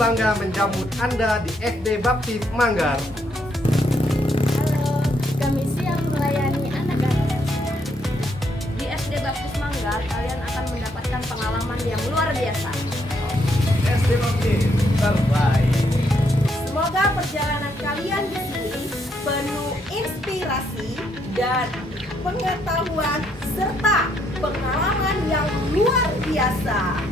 bangga menjamu Anda di SD Baptis Manggar. Halo, kami siap melayani anak-anak. Di SD Baptis Manggar, kalian akan mendapatkan pengalaman yang luar biasa. SD Baptis terbaik. Semoga perjalanan kalian di sini penuh inspirasi dan pengetahuan serta pengalaman yang luar biasa.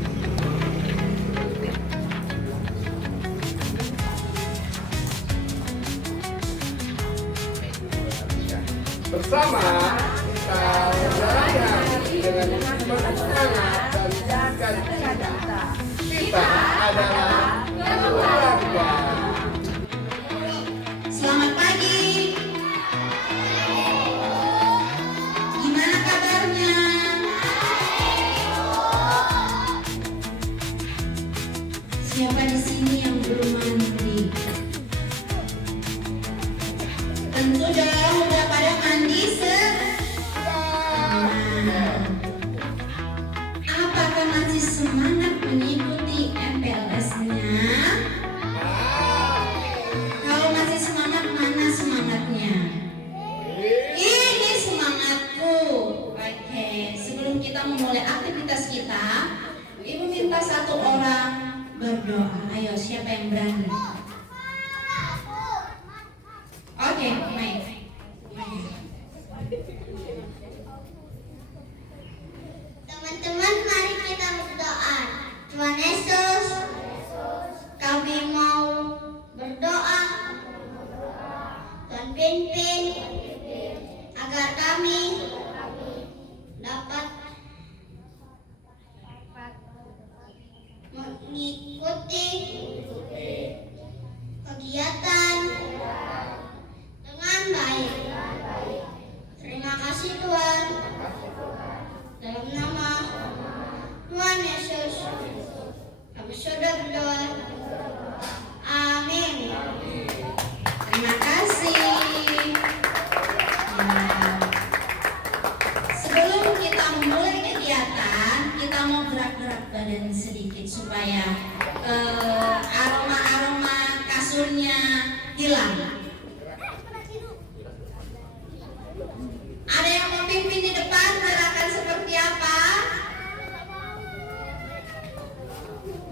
Bersama kita berlayar dengan semangat dan sukacita. Kita adalah keluarga. Selamat pagi. Gimana kabarnya? Siapa di sini yang belum mandi? Tentu dong udah pada mandi Apakah masih semangat mengikuti MPLS-nya? Kalau masih semangat, mana semangatnya? Ini semangatku. Oke, sebelum kita memulai aktivitas kita, Ibu minta satu orang berdoa. Ayo, siapa yang berani? Oke, baik. Teman-teman, mari kita berdoa. Tuhan Yesus, kami mau berdoa. Tuhan pimpin agar kami dapat mengikuti kegiatan dengan baik. Terima kasih Tuhan. Dalam nama Tuhan Yesus, kami sudah berdoa. Amin. Terima kasih. Nah, sebelum kita memulai kegiatan, kita mau gerak-gerak badan sedikit supaya aroma-aroma kasurnya hilang. Ada yang mau pimpin di depan gerakan seperti apa?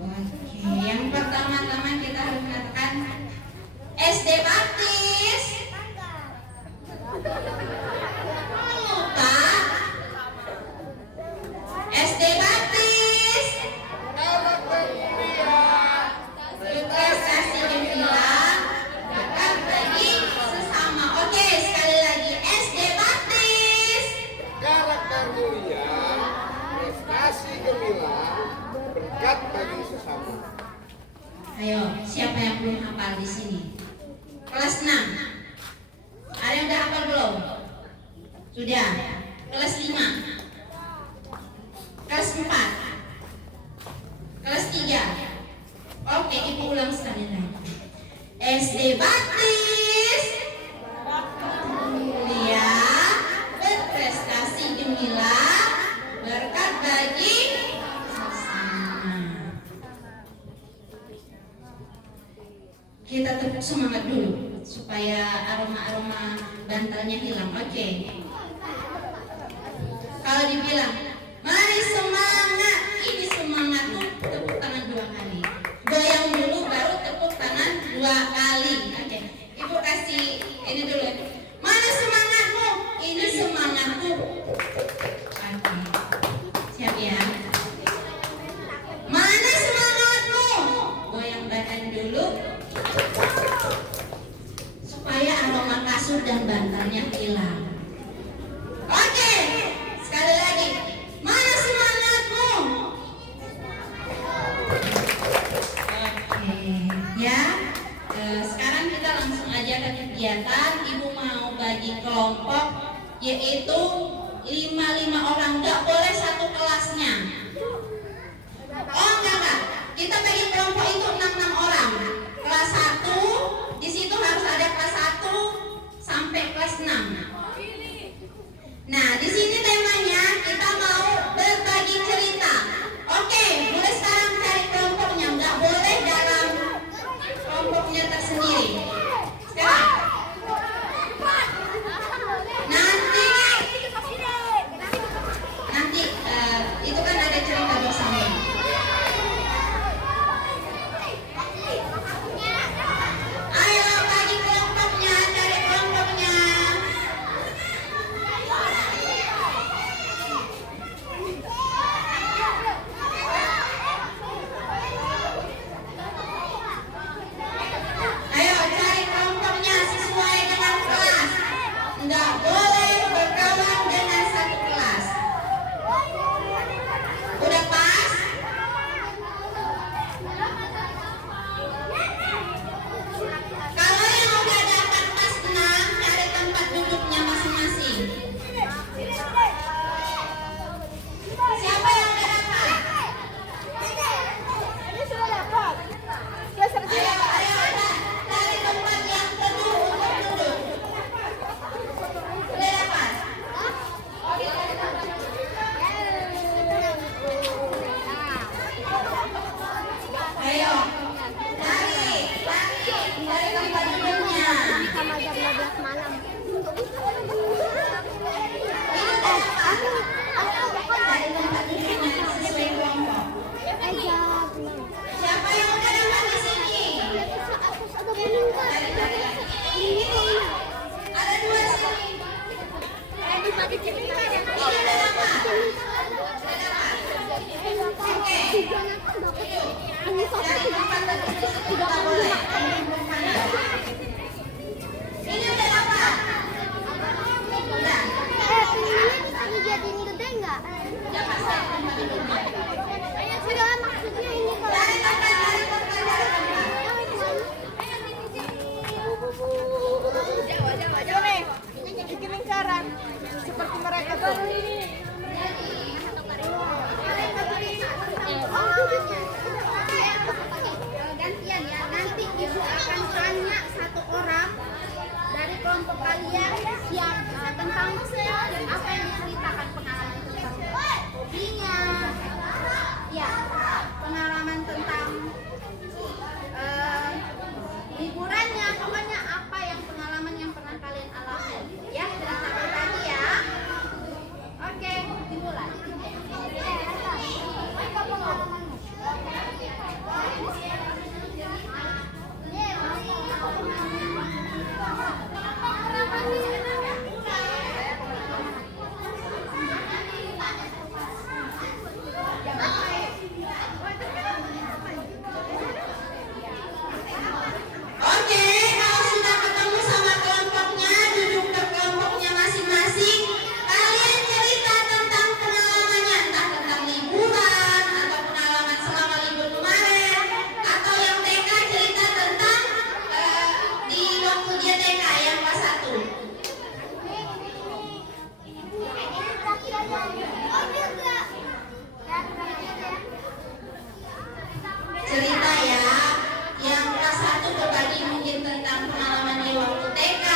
Oke, yang pertama-tama kita harus mengatakan SD Baptis. Lupa. SD Baptis. Prestasi gemilang, dekat bagi sesama. Oke, sekali lagi SD Baptis. Karakter mulia, prestasi gemilang, berkat bagi sesama. Ayo, siapa yang belum hafal di sini? Kelas 6. Ada yang udah hafal belum? Sudah. Kelas 5. Kelas 4. Kelas 3. Oke, Ibu ulang sekali lagi. SD Baptis mulia, berprestasi gemilang, berkat bagi sesama. Kita tepuk semangat dulu supaya aroma-aroma bantalnya hilang. Oke. Kalau dibilang, mari semangat, ini semangat tuh tepuk tangan 2 kali. Goyang dulu baru tepuk tangan 2 kali. Oke. Ibu kasih ini dulu. Mana semangatmu? Ini semangatku. Oke. Siap ya. Mana semangatmu? Goyang badan dulu. Supaya aroma kasur dan bantalnya hilang. Oke, sekali lagi. Mana semangatmu? Oke, ya. Sekarang kita langsung aja ke kegiatan. Ibu mau bagi kelompok, yaitu 5 orang. Nggak boleh satu kelasnya. Oh enggak. Kita bagi kelompok itu 6 orang. Kelas 1, di situ harus ada kelas 1 sampai kelas 6. Nah, di sini temanya kita mau berbagi cerita. Oke, mulai sekarang cari kelompoknya. Nggak boleh dalam dari tempat duduknya sesuai kelompok. Siapa yang udah dapat di sini? Ada 2 sini. Ini udah dapat. Oke. Dari tempat duduk kita boleh. Ini udah dapat. Udah. Ini jadiin gede nggak? Udah pas dari tempat duduknya. Sudah maksudnya ini kalau Dari tempat. Bikin lingkaran seperti mereka tuh. gantian ya. Nanti ibu akan tanya satu orang dari kelompok kalian yang tentang apa yang diceritakan pengalaman tentang hobinya, ya pengalaman tentang liburannya, pokoknya apa yang pengalaman yang pernah kalian alami, ya cerita pribadi ya. Oke, dimulai. Apa pengalamanmu? Oke, kalau sudah ketemu sama kelompoknya, duduk ke kelompoknya masing-masing, kalian cerita tentang pengalamannya, entah tentang liburan, atau pengalaman selama libur kemarin, atau yang TK cerita tentang di waktu dia TK yang kelas 1. Cerita ya, yang kelas 1 berbagi mungkin tentang pengalaman di waktu TK,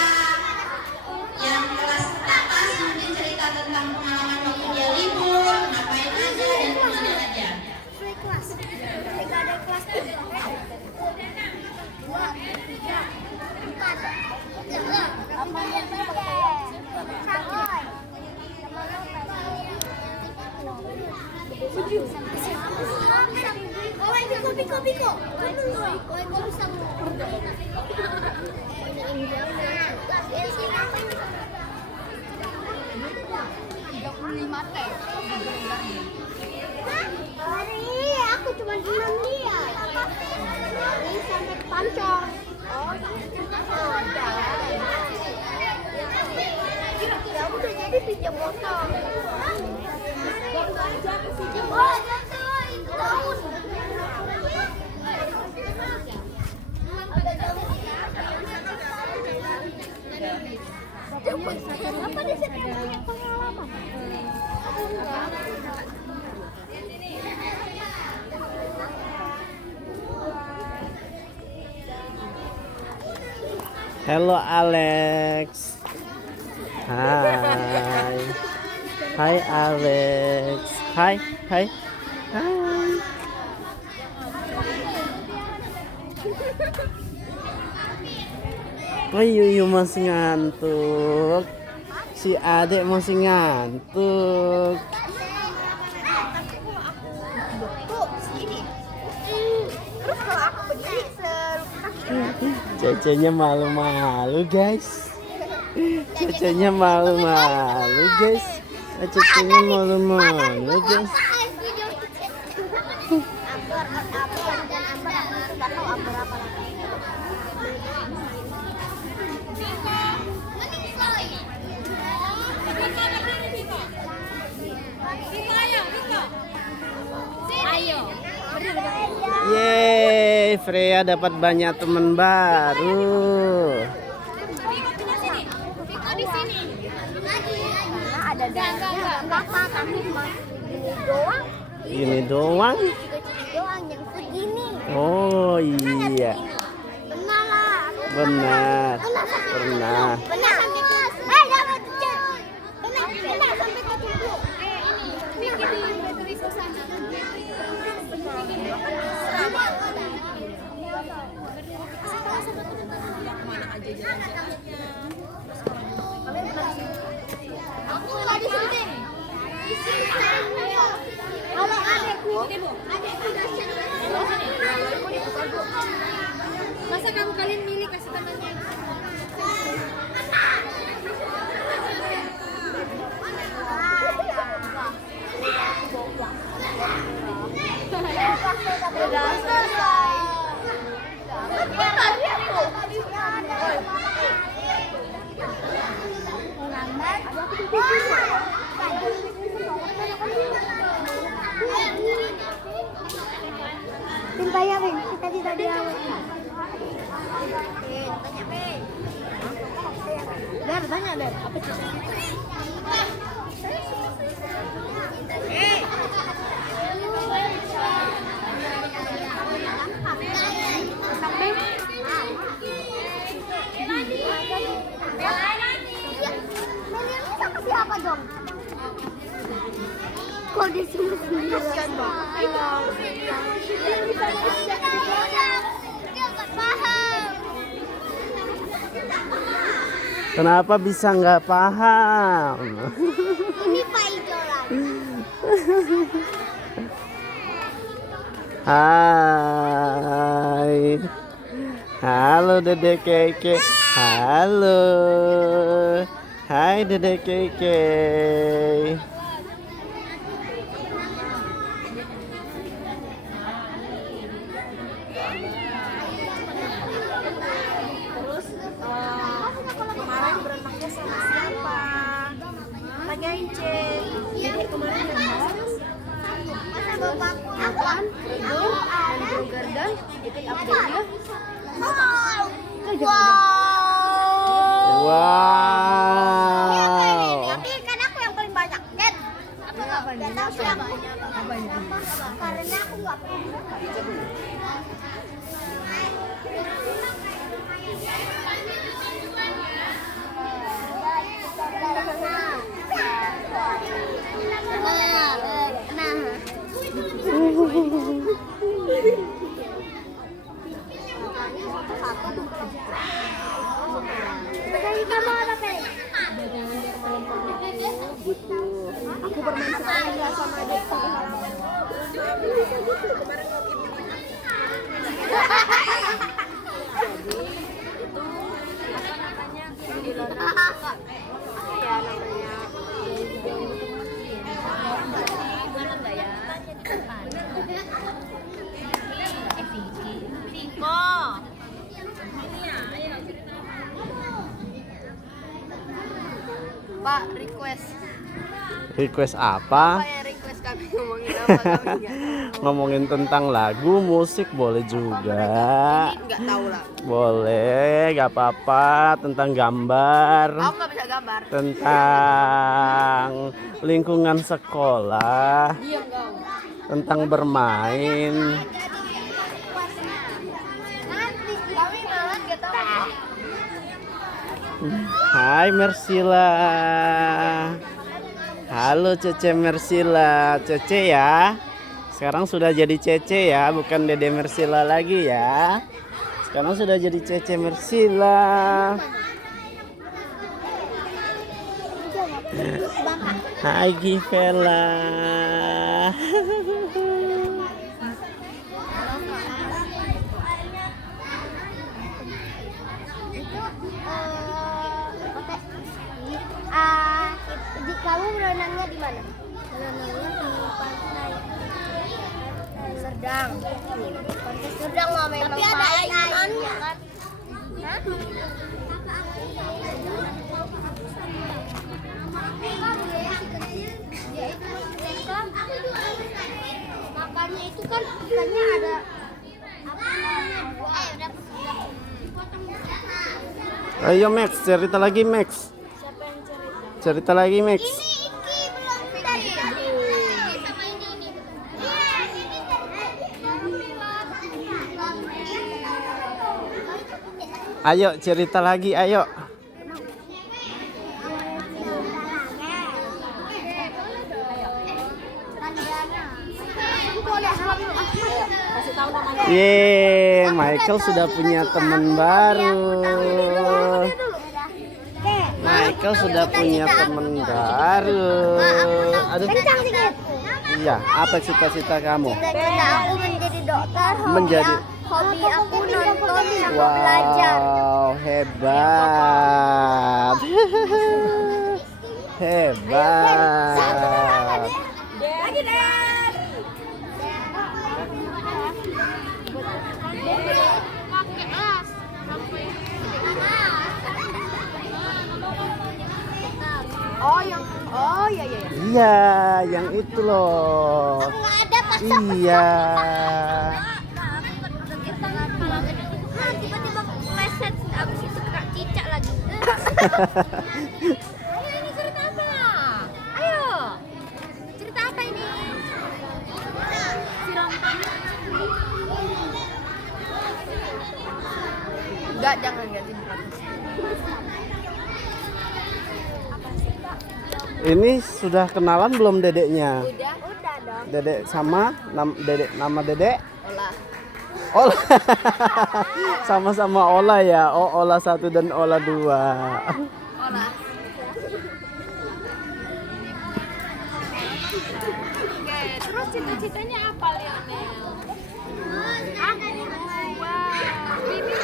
yang kelas atas mungkin cerita tentang pengalaman waktu dia libur, ngapain aja dan kemana aja. Kelas. Ketika ada kelas tuh. 2, 3, 4, 5, aku cuma 6 dia. Ini sampai pancong. Oh, ya udah jadi pinjam botol. Oh, jatuh itu daun. Apa di sini punya pengalaman? Hello Alex. Hai. Hai Alex. Hai. Hai. Hai. Oh Yuyu masih ngantuk. Si adek masih ngantuk. Tuh, sini. Terus kalau aku berdiri Cecenya malu-malu guys. Cecenya malu-malu guys. Cecenya malu-malu guys. Yeay, Freya dapat banyak teman baru. di sini. Ada kakak tapi cuma ini doang. Ini doang? Cicik doang yang segini. Oh iya. Benar lah. Benar. Pernah. Benar sampai kelas. Jangan cek. Benar sampai kelas dulu. Ini bikin tulis ke sana. Aku nggak di sini. Di Kalau adekku Masa kamu kalian milih kasih temannya? udah selesai. Tintanya, Bing. Kita tidak diawet. Dar, tanya Dar, apa sih? Milihnya sama siapa dong? Kok di sini sendiri? Kasian banget. Dia nggak paham. Kenapa bisa nggak paham? Ini Pak Idolan. Hai. Halo Dede Keke. Halo. Hai Dede Keke. Kemarin berenangnya sama siapa? Tanyain Cek. Jadi kemarin berenang Masa bapakku makan, tidur, main burung garden, ikut update-nya. Wow. Tapi kan aku yang paling banyak, Ken. Apa nggak banyak? Karena aku nggak pernah. Aku bermain sepeda sama adekku. Pak, Request apa? Apa ya request kami ngomongin apa kami nggak? Ngomongin tentang lagu, musik boleh juga. Ini nggak tahu lah. Boleh, gak apa-apa. Tentang gambar, Aku nggak bisa gambar. tentang lingkungan sekolah, Diam kau. tentang bermain. Nanti kami malah nggak tahu. Hai Mersila. Halo Cece Mersila. Cece ya. Sekarang sudah jadi Cece ya, bukan Dede Mersila lagi ya. Sekarang sudah jadi Cece Mersila. Hai Givela. Di kamu berenangnya di mana? Berenangnya di pantai Serdang. Pantai Serdang mah memang Tapi ada ayunannya. kan? Makannya itu kan ikannya ada apa namanya? Udah Ayo Max, cerita lagi Max. siapa yang cerita? Cerita lagi Max. Ini Iki belum tadi. Sama ini. Ayo cerita lagi, ayo. Kasih tahu namanya. Yeay, Michael sudah punya teman baru. Haikal sudah punya teman baru. Aduh. Kencang sedikit. Iya, apa cita-cita kamu? Cita-cita aku menjadi dokter. Hobi Hobi aku nonton sama belajar. Wow, hebat. Hebat. Lagi Dan. Oh iya. Iya, yang itu loh. Nggak ada pasang. Iya. Tiba-tiba meleset, abis itu kena cicak lagi. Ayo ini cerita apa? Ayo. Cerita apa ini? Enggak, jangan Ini sudah kenalan belum dedeknya? Udah dong. Dedek sama nama dedek? Ola. Ola. Sama-sama Ola ya. Oh, Ola 1 dan Ola 2. Ola. Oke, terus cita-citanya apa, Lionel? Hah? Wow. Bibi.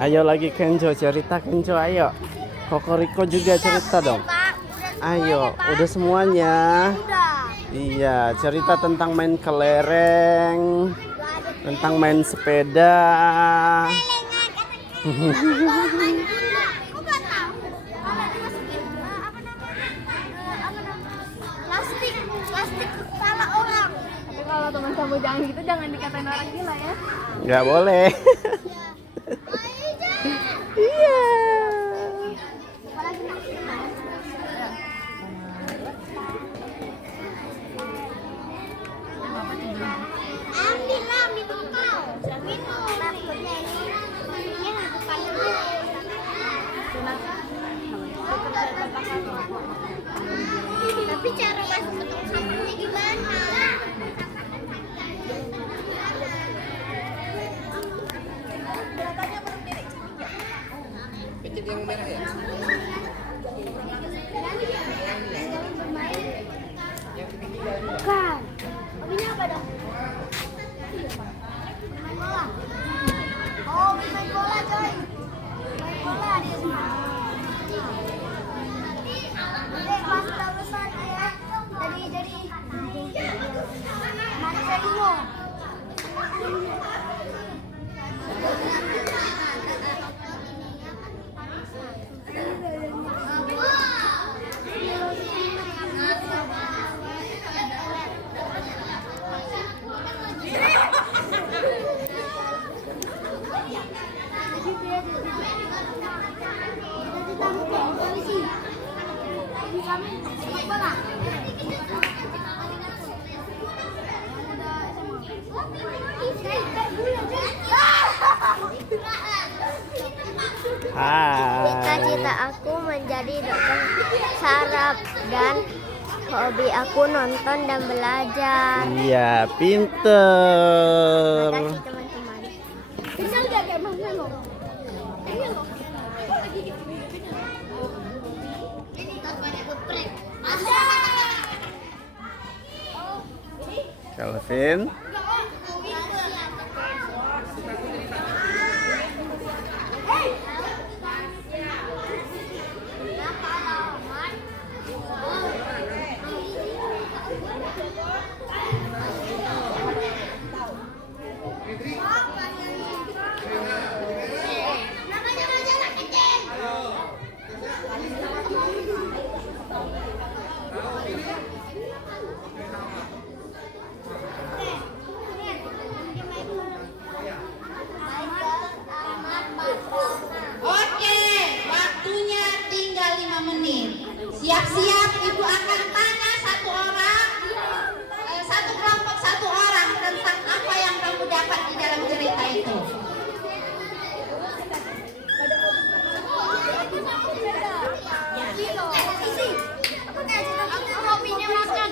Ayo lagi Kenjo, cerita Kenjo, ayo. Kokoriko juga cerita dong. Ayo, udah semuanya. Iya, cerita tentang main kelereng, tentang main sepeda. Plastik kepala orang. Tapi kalau teman kamu jangan gitu, jangan dikatain orang gila ya. Nggak boleh. Iya. Ambillah minum kau. Minum. Takutnya ini bukan tapi cara masuk ke tong sampahnya gimana? Bukan. Hobinya apa dong? Main bola. Oh, main bola coy. Main bola dia semua. Pas udah besar ya. Jadi manusia dulu. Cita-cita aku menjadi dokter saraf dan hobi aku nonton dan belajar. Iya, pinter. Terima kasih teman-teman. Bisa nggak kayak Bang Melo? Iya loh. Ini tas banyak geprek. Calvin. Oke, waktunya tinggal 5 menit. Siap-siap, Ibu akan tanya satu orang, satu kelompok satu orang tentang apa yang kamu dapat di dalam cerita itu. Hobinya makan.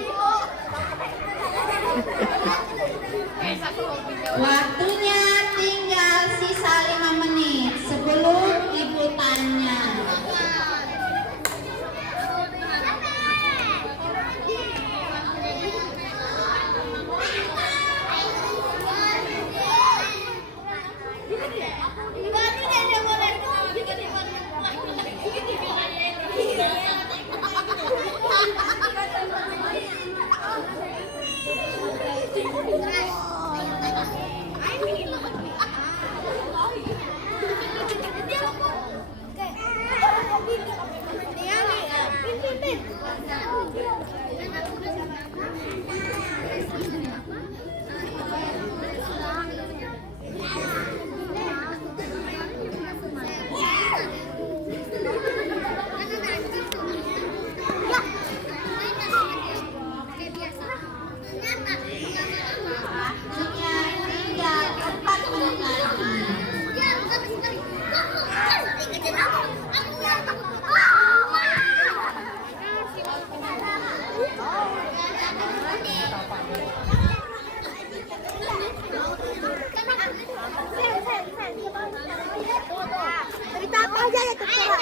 Cerita apa aja ya terserah.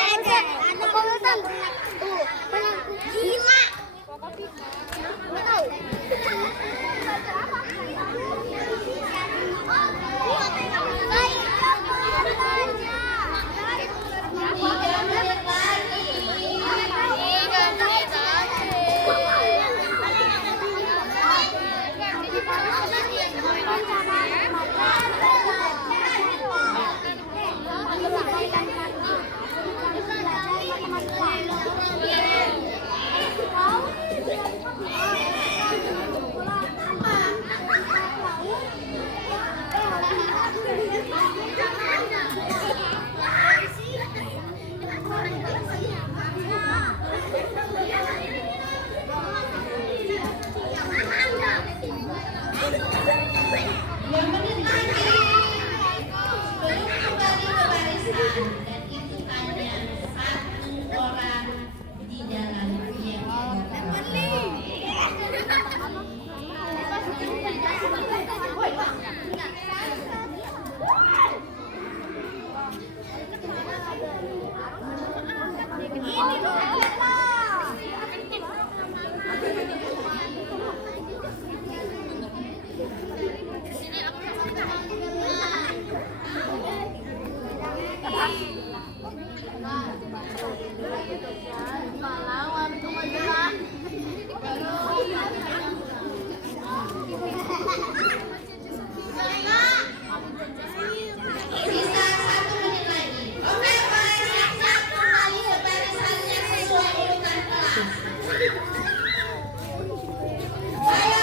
Kekoletan. Tuh, gila. Tahu. Dan itu hanya satu orang di dalam Sisa 1 menit lagi. Oke, mulai siap-siap kembali ke barisannya sesuai urutan kelas. Ayo,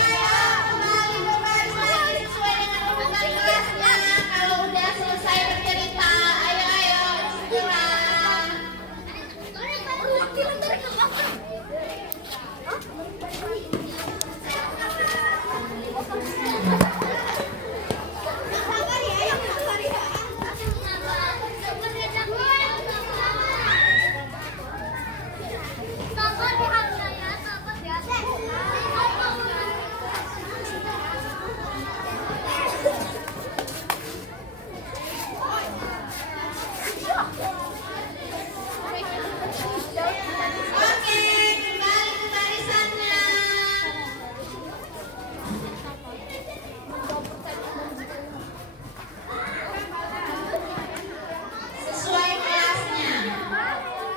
kembali ke baris lagi sesuai dengan urutan kelasnya. Kalau udah selesai bercerita, ayo, segera. Oke, kembali ke barisannya. Sesuai kelasnya.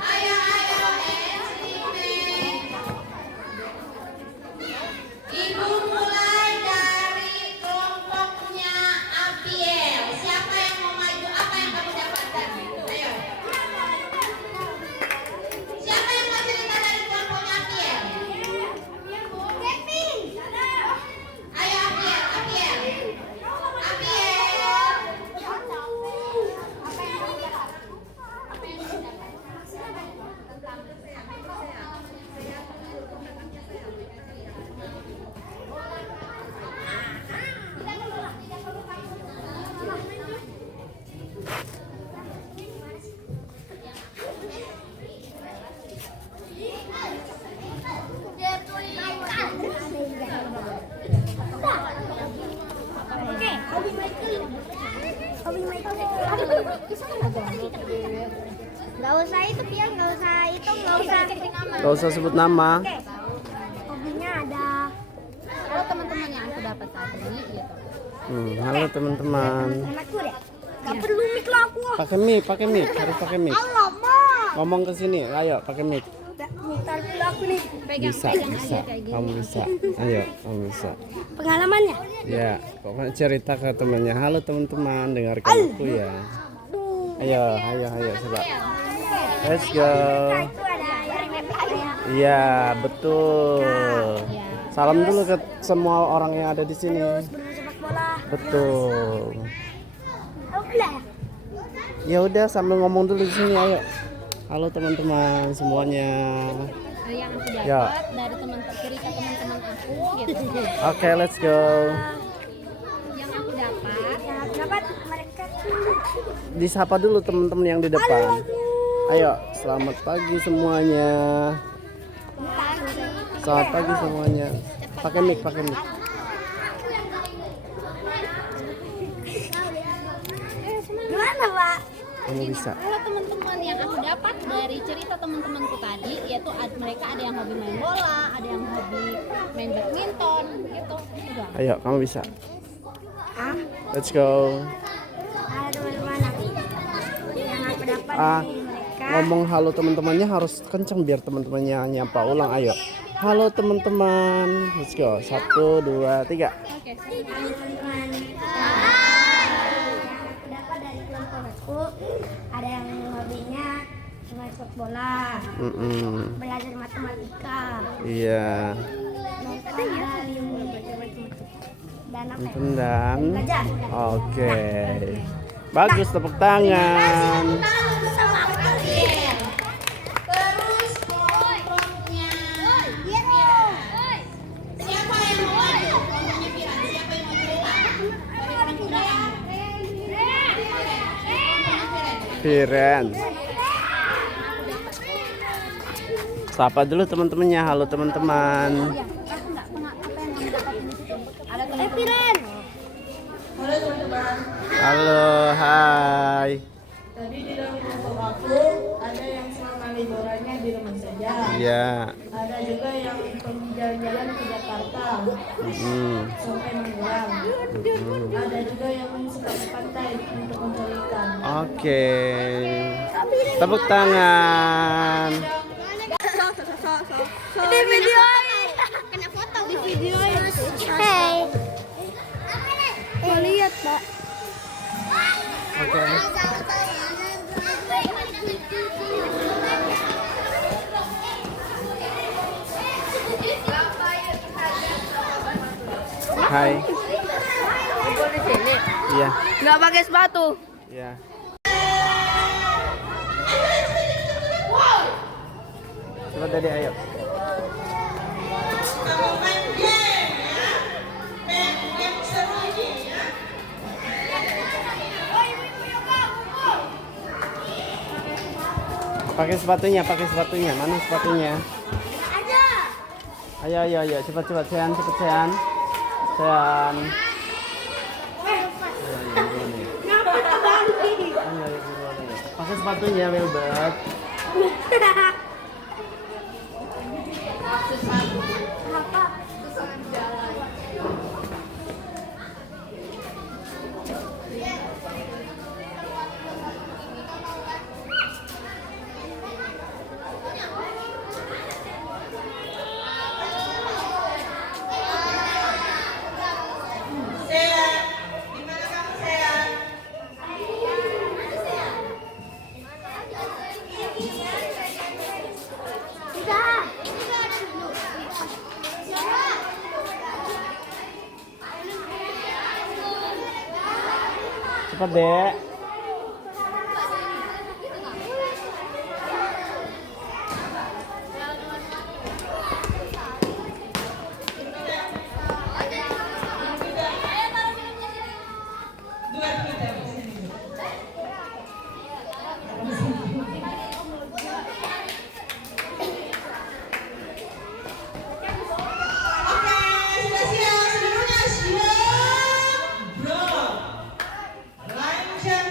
Ayo, estimate. Ibu mulai dari kelompoknya Abiel. Siapa yang mau maju? Apa yang kamu dapatkan? Ayo. Siapa yang mau cerita dari kelompoknya Abiel? Ayo Abiel. Gak usah itu Pian, gak usah itu, gak usah Gak usah sebut nama. hobinya ada. Halo teman-teman yang aku dapat saat ini gitu. Halo teman-teman. Anakku deh. Gak perlu mic lah aku. Pakai mic, harus pakai mic. Alamak. Ngomong ke sini, ayo pakai mic. Bentar dulu aku nih. Bisa. Kamu bisa. Ayo, kamu bisa. Pengalamannya. Ya, pokoknya cerita ke temannya. Halo teman-teman, dengarkan aku ya. Ayo, coba. Let's go. Itu ada yang Iya, betul. Salam dulu ke semua orang yang ada di sini. sepak bola. Betul. Udah. Ya udah, sambil ngomong dulu di sini, ayo. Halo teman-teman semuanya. Yang aku dapat Ya. dari teman cerita teman-teman aku gitu. Oke, let's go. Yang aku dapat Dapat mereka. Disapa dulu teman-teman yang di depan. Ayo, selamat pagi semuanya. Selamat pagi semuanya. Pakai mic. Gimana, Pak? Kamu bisa. Kalau teman-teman yang aku dapat dari cerita teman-temanku tadi, yaitu mereka ada yang hobi main bola, ada yang hobi main badminton, gitu. Udah. Ayo, kamu bisa. Let's go. Halo teman-teman. Yang aku dapat Ah, dari mereka. ngomong halo teman-temannya harus kencang biar teman-temannya nyapa ulang. Ayo. Halo teman-teman. Let's go. 1, 2, 3. Oke. Halo teman-teman. Yang aku dapat dari kelompokku, ada yang hobinya main sepak bola, belajar matematika, Iya. dan apa ya? Dan Belajar. oke. Bagus, tepuk tangan. Sama aku kalian. Terus kelompoknya siapa yang mau maju? Kelompoknya Firan, siapa yang mau cerita? Dari kelompoknya Firen. Sapa dulu teman-temannya. Halo teman-teman. Firen. Halo, hai. Tadi di dalam kelompok aku ada yang selama liburannya di rumah saja. Iya. Ada juga yang pergi jalan-jalan ke Jakarta sampai Magelang. Ada juga yang suka ke pantai untuk mencari ikan. Oke. Tepuk tangan. Di video kena foto di video. Hey. Mau lihat, Pak. Oke. Hai. Di sini. Iya. Nggak pakai sepatu. Iya. Coba Dede, ayo. Pakai sepatunya. Mana sepatunya? Ayo, cepat, Sean. Sean. Pakai sepatunya, Wilbert. Cepat, Dek. sudah siap, seluruhnya siap, bro. Lancar.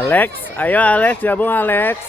Alex, ayo Alex, gabung Alex.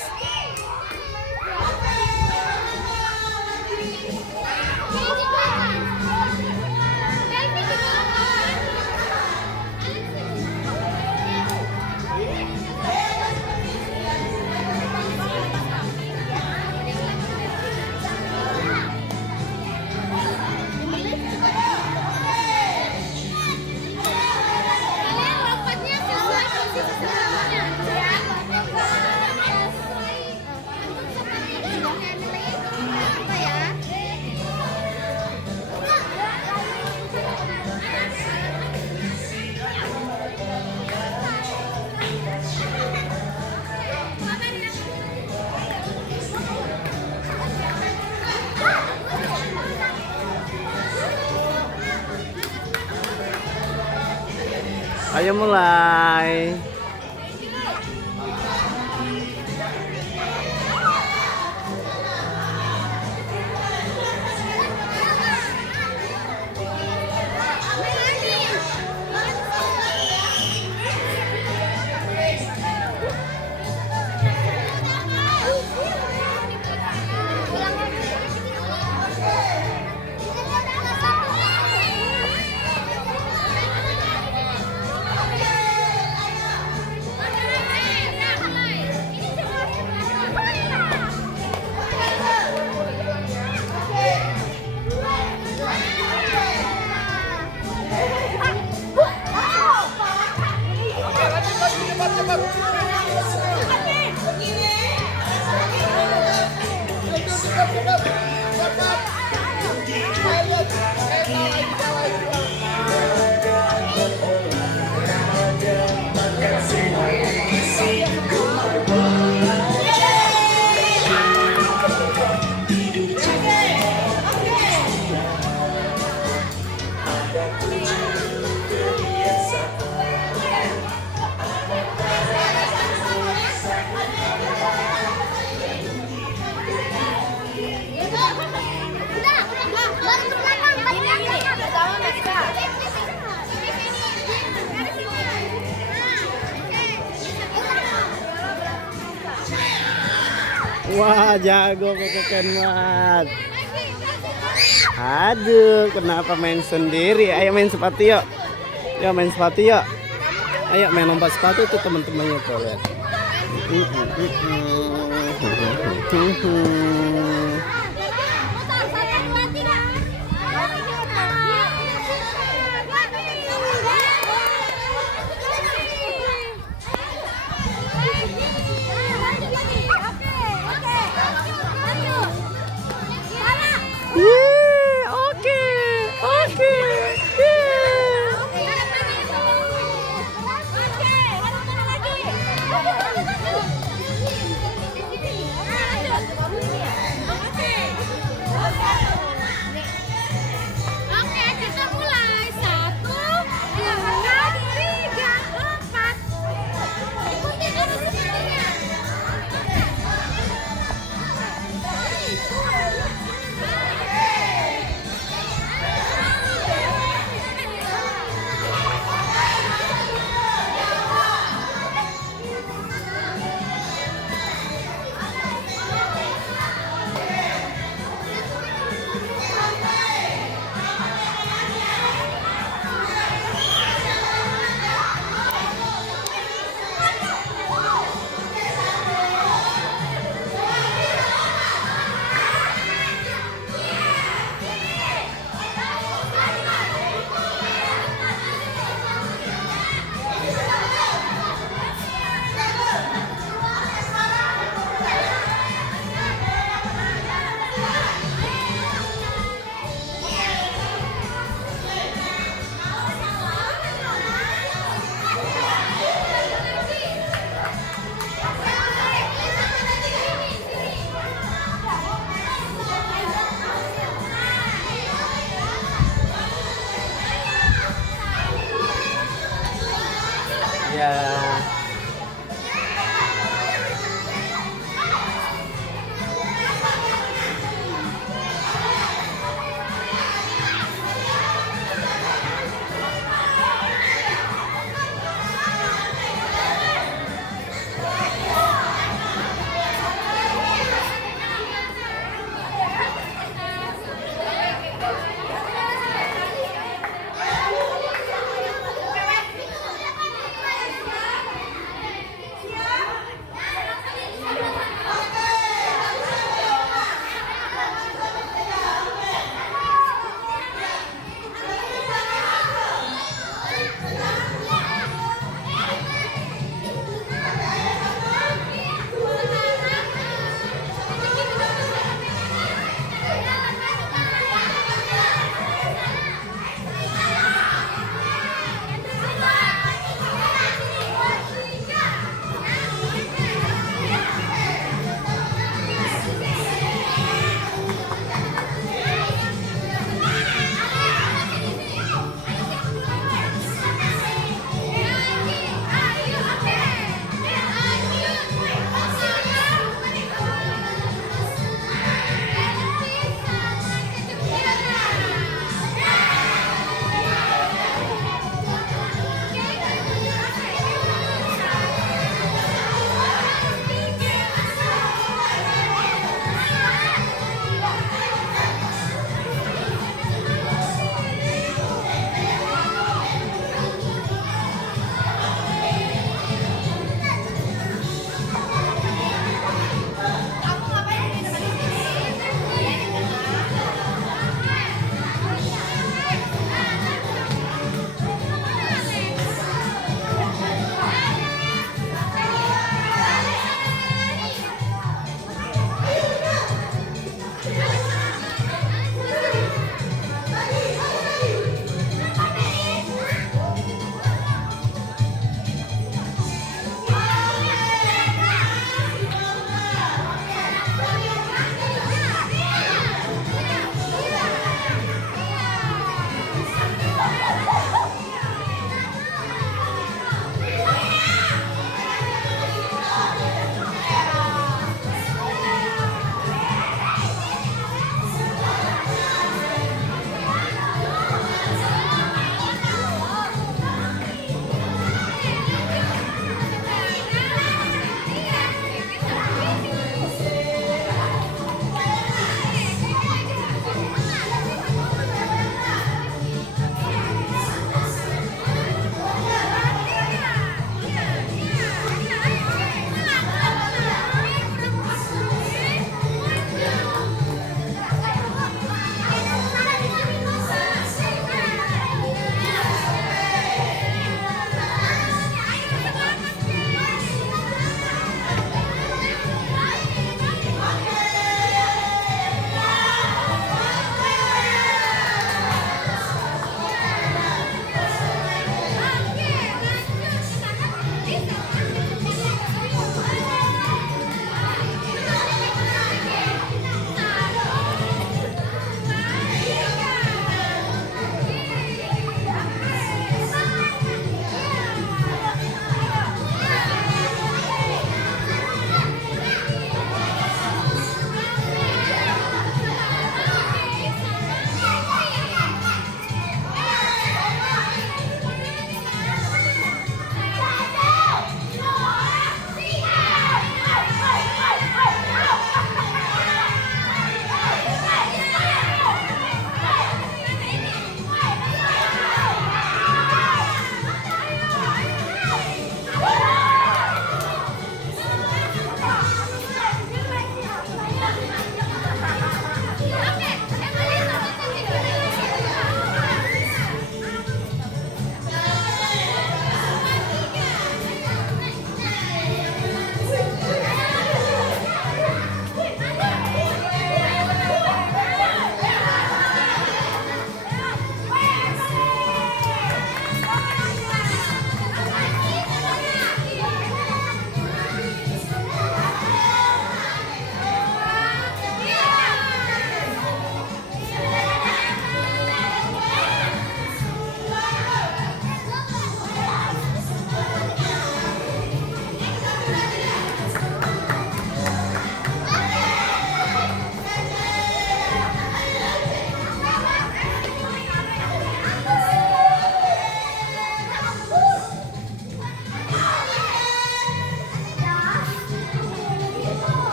Ayo mulai. Wah, jago Koko Kenmat. Aduh, kenapa main sendiri? Ayo main sepatu yuk. Yuk main sepatu yuk. Ayo main lompat sepatu tuh teman-temannya tuh lihat.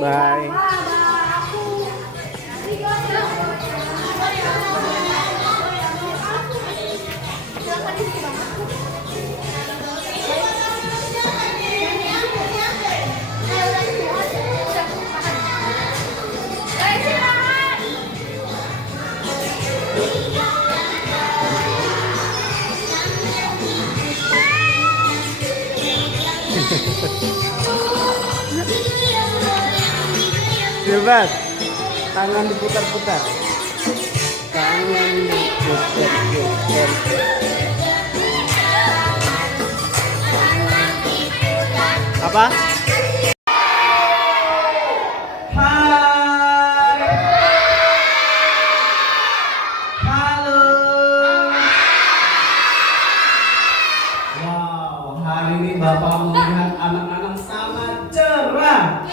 Bye. Bebas. Tangan diputar-putar. Tangan diputar-putar. Apa? Hai. Halo. Wow, hari ini Bapak melihat anak-anak sangat cerah,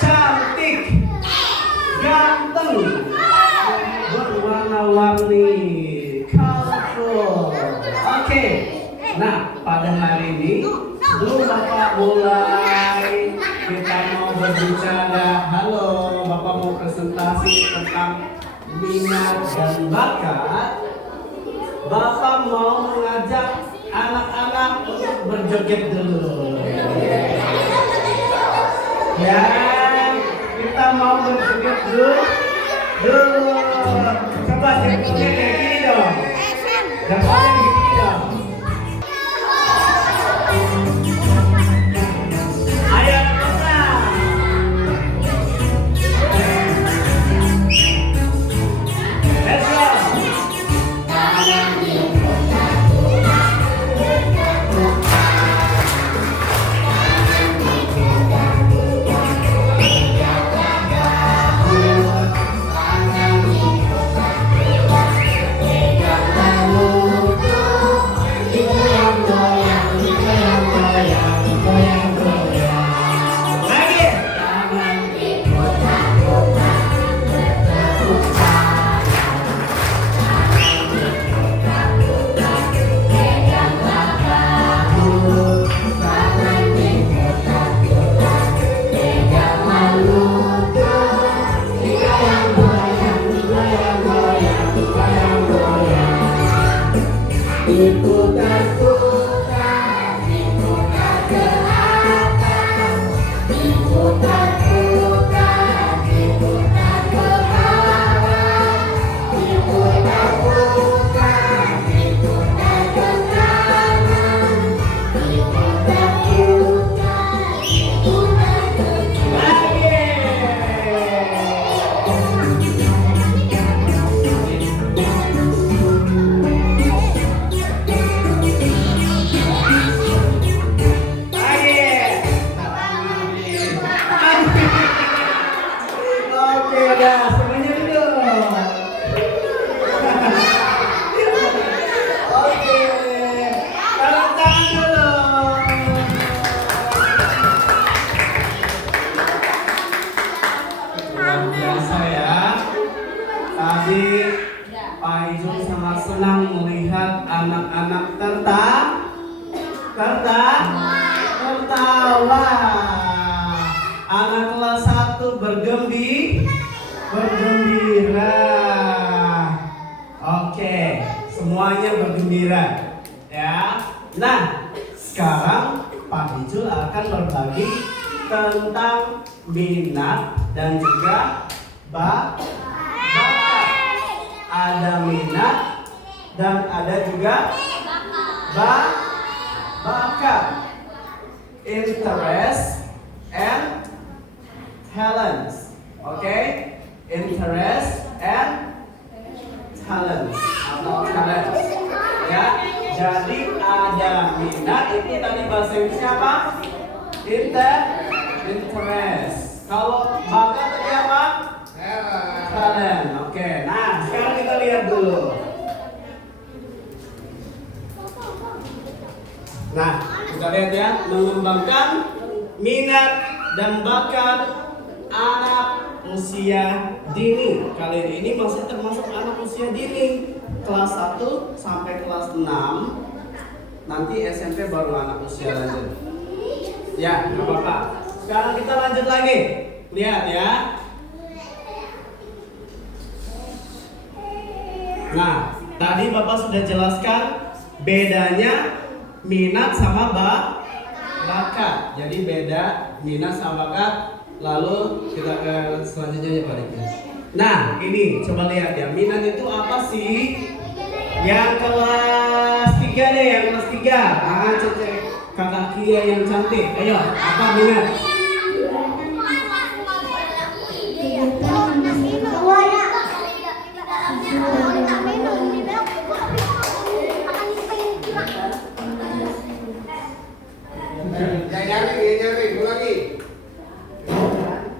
cantik, ganteng, berwarna-warni, colorful. Oke, nah pada hari ini belum Bapak mulai, kita mau berbicara. Halo, Bapak mau presentasi tentang minat dan bakat. Bapak mau mengajak anak-anak untuk berjoget dulu. Ya, kita mau berjoget dulu. Coba jogetnya kayak gini dong. Jogetnya kayak gini dong. Ayo pelan. Let's go. Anak-anak tertawa. Anak kelas 1 bergembira. Oke, semuanya bergembira ya. Nah, sekarang Pak Ijul akan berbagi tentang minat dan juga bakat. Ada minat dan ada juga bakat, interest and talents. Oke, interest and talents atau talents. Ya, jadi ada minat, itu tadi bahasa Inggrisnya apa? Interest. Kalau bakat tadi apa? Talent. Oke, nah sekarang kita lihat dulu. Nah, kita lihat ya, mengembangkan minat dan bakat anak usia dini. Kali ini masih termasuk anak usia dini, kelas 1 sampai kelas 6. Nanti SMP baru anak usia lanjut. Ya, nggak apa-apa. Sekarang kita lanjut lagi. Lihat ya. Nah, tadi Bapak sudah jelaskan bedanya minat sama bakat. Jadi beda minat sama bakat. Lalu kita ke selanjutnya ya Pak Diki. Nah, ini coba lihat ya. Minat itu apa sih? Yang kelas 3 deh, yang kelas 3. Ah, cek kakak Kia yang cantik. Ayo, apa minat?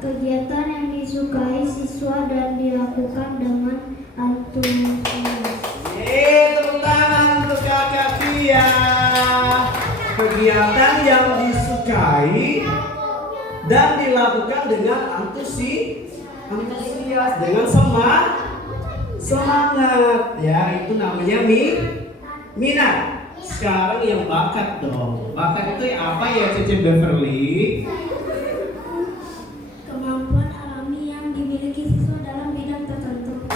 Kegiatan yang disukai siswa dan dilakukan dengan antusias. Tepuk tangan untuk kakak Kia. Kegiatan yang disukai dan dilakukan dengan antusias, dengan semangat. Ya, itu namanya minat. Sekarang yang bakat dong. Bakat itu apa ya Cece Beverly? Kemampuan alami yang dimiliki siswa dalam bidang tertentu.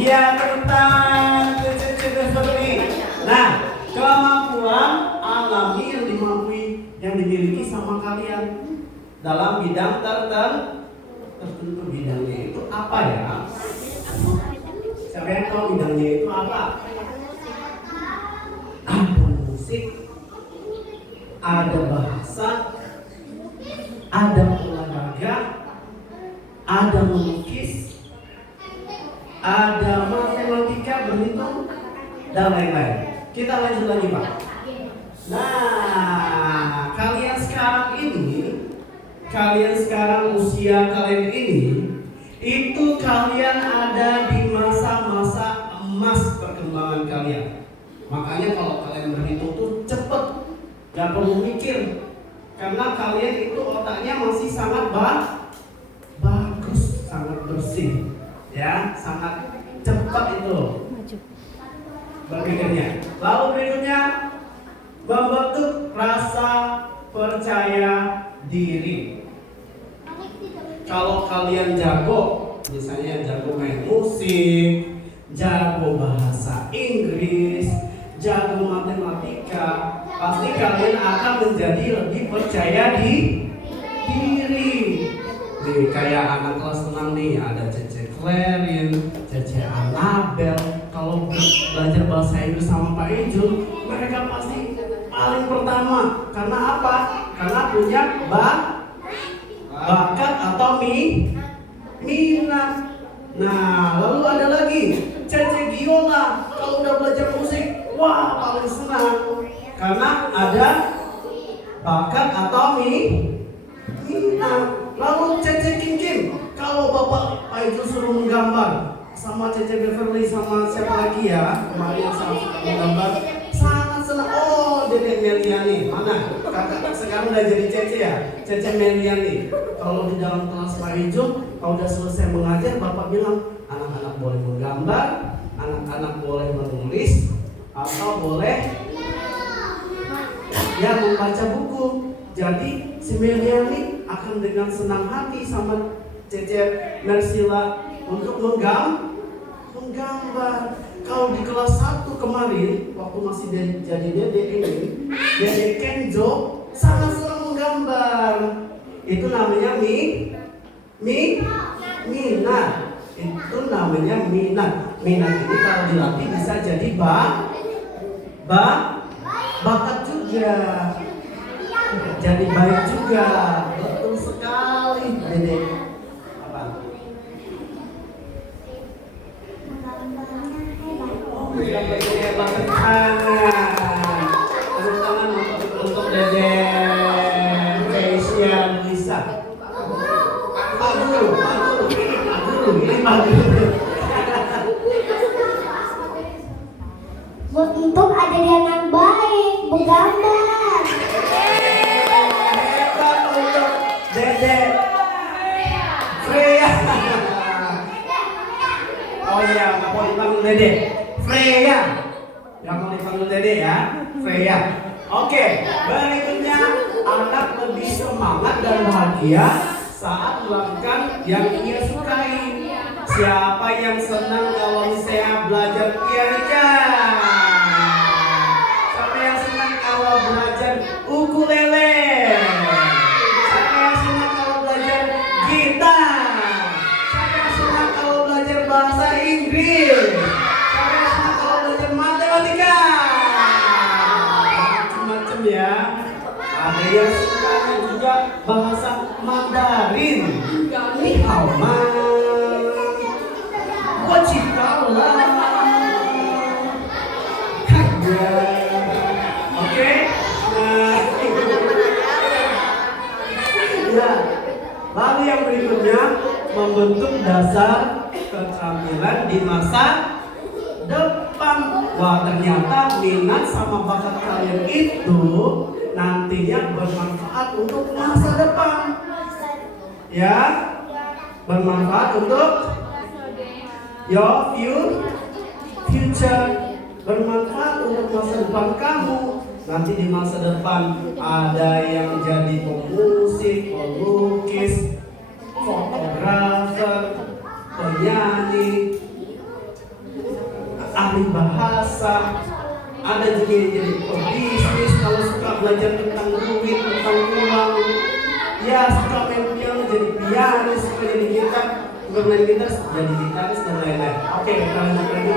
Iya, tentang Cece Beverly. Nah, kemampuan alami yang dimiliki sama kalian dalam bidang tertentu. Bidangnya itu apa ya? Siapa yang tahu bidangnya itu apa? Ada musik, ada bahasa, ada olahraga, ada melukis, ada matematika, berhitung, dan lain-lain. Kita lanjut lagi Pak. Nah, kalian sekarang usia kalian ini, itu kalian ada di masa-masa emas perkembangan kalian. Makanya kalau kalian berhitung tuh cepet, gak perlu mikir, karena kalian itu otaknya masih sangat bagus, sangat bersih, ya, sangat cepat itu berpikirnya. Lalu berikutnya membentuk rasa percaya diri. Kalau kalian jago, misalnya jago main musik, jago bahasa Inggris, jago matematika, pasti kalian akan menjadi lebih percaya diri. Nih, kayak anak kelas 6 nih, ada Cece Clarin, Cece Anabel. Kalau belajar bahasa Inggris sama Pak Ijul, mereka pasti paling pertama. Karena apa? Karena punya bakat atau minat. Nah, lalu ada lagi Cece Giola. Kalau udah belajar musik, wah paling senang karena ada bakat atau minat. Lalu Cece Kim, kalau Bapak Pak Ijul suruh menggambar sama Cece Beverly sama siapa lagi ya kemarin yang sama menggambar, sangat senang. Oh, Dedek Meliani, mana? Kakak sekarang udah jadi Cece ya, Cece Meliani. Kalau di dalam kelas Pak Ijul, kalau udah selesai mengajar, Bapak bilang anak-anak boleh menggambar, anak-anak boleh menulis, atau boleh ya membaca buku. Jadi si Meliani akan dengan senang hati sama Cece Mersila untuk menggambar. Kalau di kelas 1 kemarin, waktu masih jadi Dede ini, Dede Kenzo sangat senang menggambar. Itu namanya minat. Itu namanya minat. Minat ini kalau dilatih bisa jadi bakat juga. Jadi baik juga. Betul sekali, Dede. Apa? Gambarnya hebat banget. Tepuk tangan untuk Dede Keisha Lisa. Pak Guru, ini Pak Guru. Untuk ajaran yang baik, menggambar. Hebat untuk Dede Freya. Oh iya, nggak mau dipanggil Dede. Freya. Yang mau dipanggil Dede ya, Freya. Oke, berikutnya anak lebih semangat dan bahagia saat melakukan yang ia sukai. Siapa yang senang kalau misalnya belajar pianika? Siapa yang senang kalau belajar ukulele? Siapa yang senang kalau belajar gitar? Siapa yang senang kalau belajar bahasa Inggris? Siapa yang senang kalau belajar matematika? Macam-macam ya. Ada yang suka juga bahasa Mandarin. Ni hao ma. Oke, ya. Lalu yang berikutnya membentuk dasar keterampilan di masa depan. Wah, ternyata minat sama bakat kalian itu nantinya bermanfaat untuk masa depan. Ya, bermanfaat untuk your future, bermanfaat untuk masa depan kamu. Nanti di masa depan ada yang jadi pemusik, pelukis, fotografer, penyanyi, ahli bahasa. Ada juga yang jadi pebisnis kalau suka belajar tentang duit, tentang uang. Ya, suka main piano jadi pianis, suka jadi gitar, bermain gitar jadi gitaris dan lain-lain. Oke, kita lanjut lagi.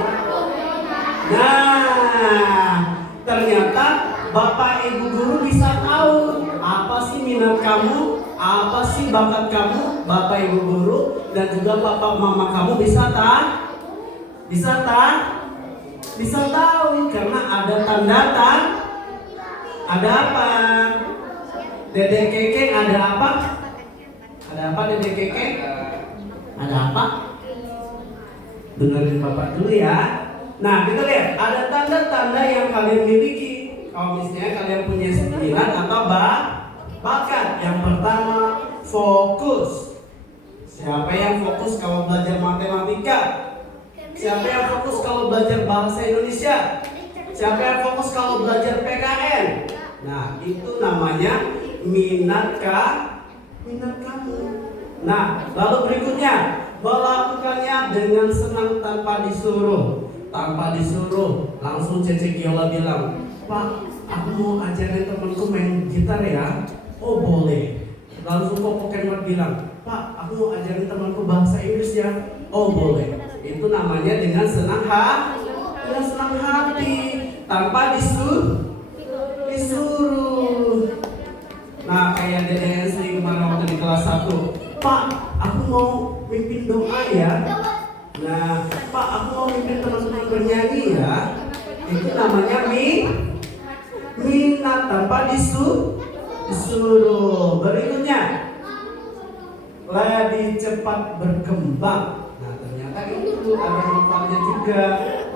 Nah, ternyata Bapak Ibu guru bisa tahu apa sih minat kamu, apa sih bakat kamu. Bapak Ibu guru dan juga Bapak Mama kamu bisa tahu karena ada tanda. Ada apa? Dedek Keke ada apa? Ada apa Dedek Keke? Ada apa? Dengerin Bapak dulu ya. Nah, kita lihat ada tanda-tanda yang kalian miliki. Kalau misalnya kalian punya minat atau bakat. Yang pertama, fokus. Siapa yang fokus kalau belajar matematika? Siapa yang fokus kalau belajar bahasa Indonesia? Siapa yang fokus kalau belajar PKN? Nah, itu namanya minat kamu. Nah, lalu berikutnya, melakukannya dengan senang tanpa disuruh. Langsung Cece Giola bilang, Pak, aku mau ajarin temanku main gitar ya. Oh boleh. Langsung Koko Kenwar bilang, Pak, aku mau ajarin temanku bahasa Inggris ya. Oh boleh. Itu namanya dengan senang hati, tanpa disuruh. Nah, kayak Dede Hensli kemarin waktu di kelas 1, Pak, aku mau mimpin doa ya. Nah, Pak, aku mau mimpin teman-teman bernyanyi ya. Itu namanya minat tanpa disuruh. Berikutnya, lebih cepat berkembang. Nah, ternyata itu ada manfaatnya juga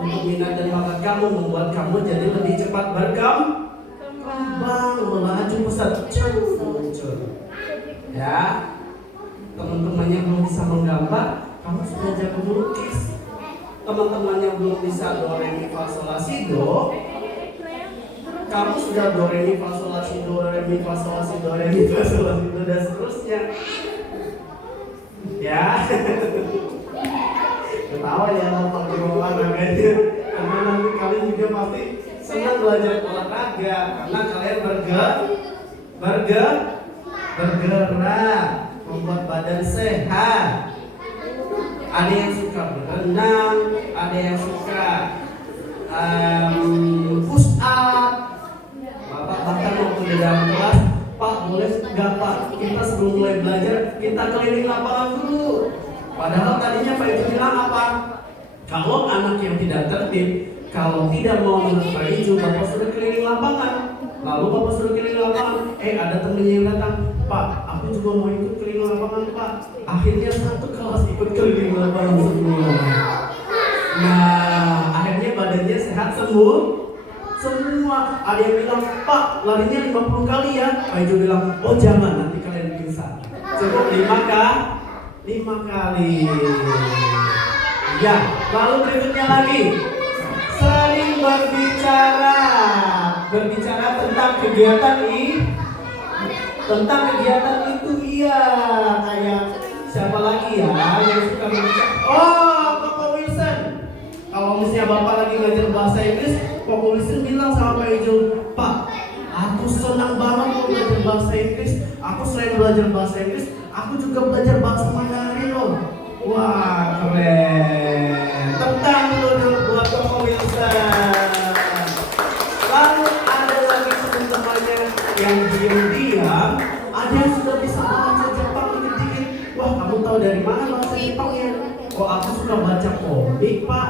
untuk minat dan bakat kamu, membuat kamu jadi lebih cepat berkembang, melaju pesat. Ya, teman-temannya belum bisa menggambar, kamu sudah jago melukis. Teman-temannya belum bisa do re mi fa sol la si do, kamu sudah do re mi fa sol la si do, re mi fa sol la si do, re mi fa sol la si do dan seterusnya. Ya, ketawa ya kalau olahraganya, karena nanti kalian juga pasti senang belajar olahraga karena kalian bergerak, membuat badan sehat. Ada yang suka berenang, ada yang suka push up. Bapak bahkan waktu di dalam kelas, Pak boleh nggak Pak, kita sebelum mulai belajar kita keliling lapangan dulu. Padahal tadinya Pak itu bilang apa? Kalau anak yang tidak tertib, kalau tidak mau menurut Pak Ijo, Bapak suruh keliling lapangan. Lalu Bapak suruh keliling lapangan, ada temennya yang datang, Pak, aku juga mau ikut keliling lapangan Pak. Akhirnya satu kelas ikut keliling lapangan semua. Nah, akhirnya badannya sehat semua. Ada yang bilang, Pak, larinya 50 kali ya. Pak Ijo bilang, oh jangan, nanti kalian pingsan. Cukup 5 kali. Ya, lalu berikutnya lagi, sering berbicara tentang tentang kegiatan itu iya. Kayak siapa lagi ya yang suka membaca? Oh, Koko Wilson. Kalau misalnya Bapak lagi belajar bahasa Inggris, Koko Wilson bilang sama Pak Ijo, Pak, aku senang banget mau belajar bahasa Inggris. Aku selain belajar bahasa Inggris, aku juga belajar bahasa Mandarin loh. Wah, keren. Tentang dulu buat Koko Wilson. Lalu ada lagi teman-temannya yang diam-diam, ada yang sudah bisa bahasa Jepang dikit-dikit. Wah, kamu tahu dari mana bahasa Jepang ya? Oh, aku suka baca komik, Pak.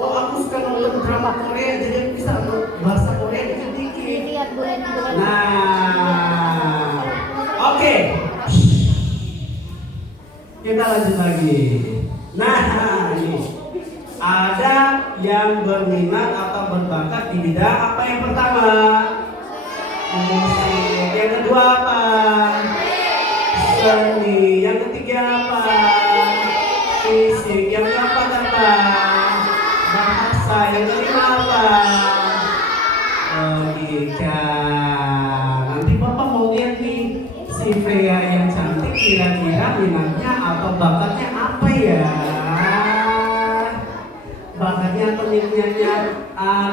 Oh, aku suka nonton drama Korea, jadi aku bisa bahasa Korea dikit-dikit. Nah, oke. Kita lanjut lagi. Nah, ini ada yang berminat atau berbakat di bidang apa yang pertama? Musik. Yang kedua apa? Seni. Yang ketiga apa? Fisik. Yang keempat apa? Bahasa. Yang kelima apa? Logika. Nanti Bapak mau lihat nih si Freya yang cantik kira-kira minatnya atau bakatnya apa ya? Bakatnya atau minatnya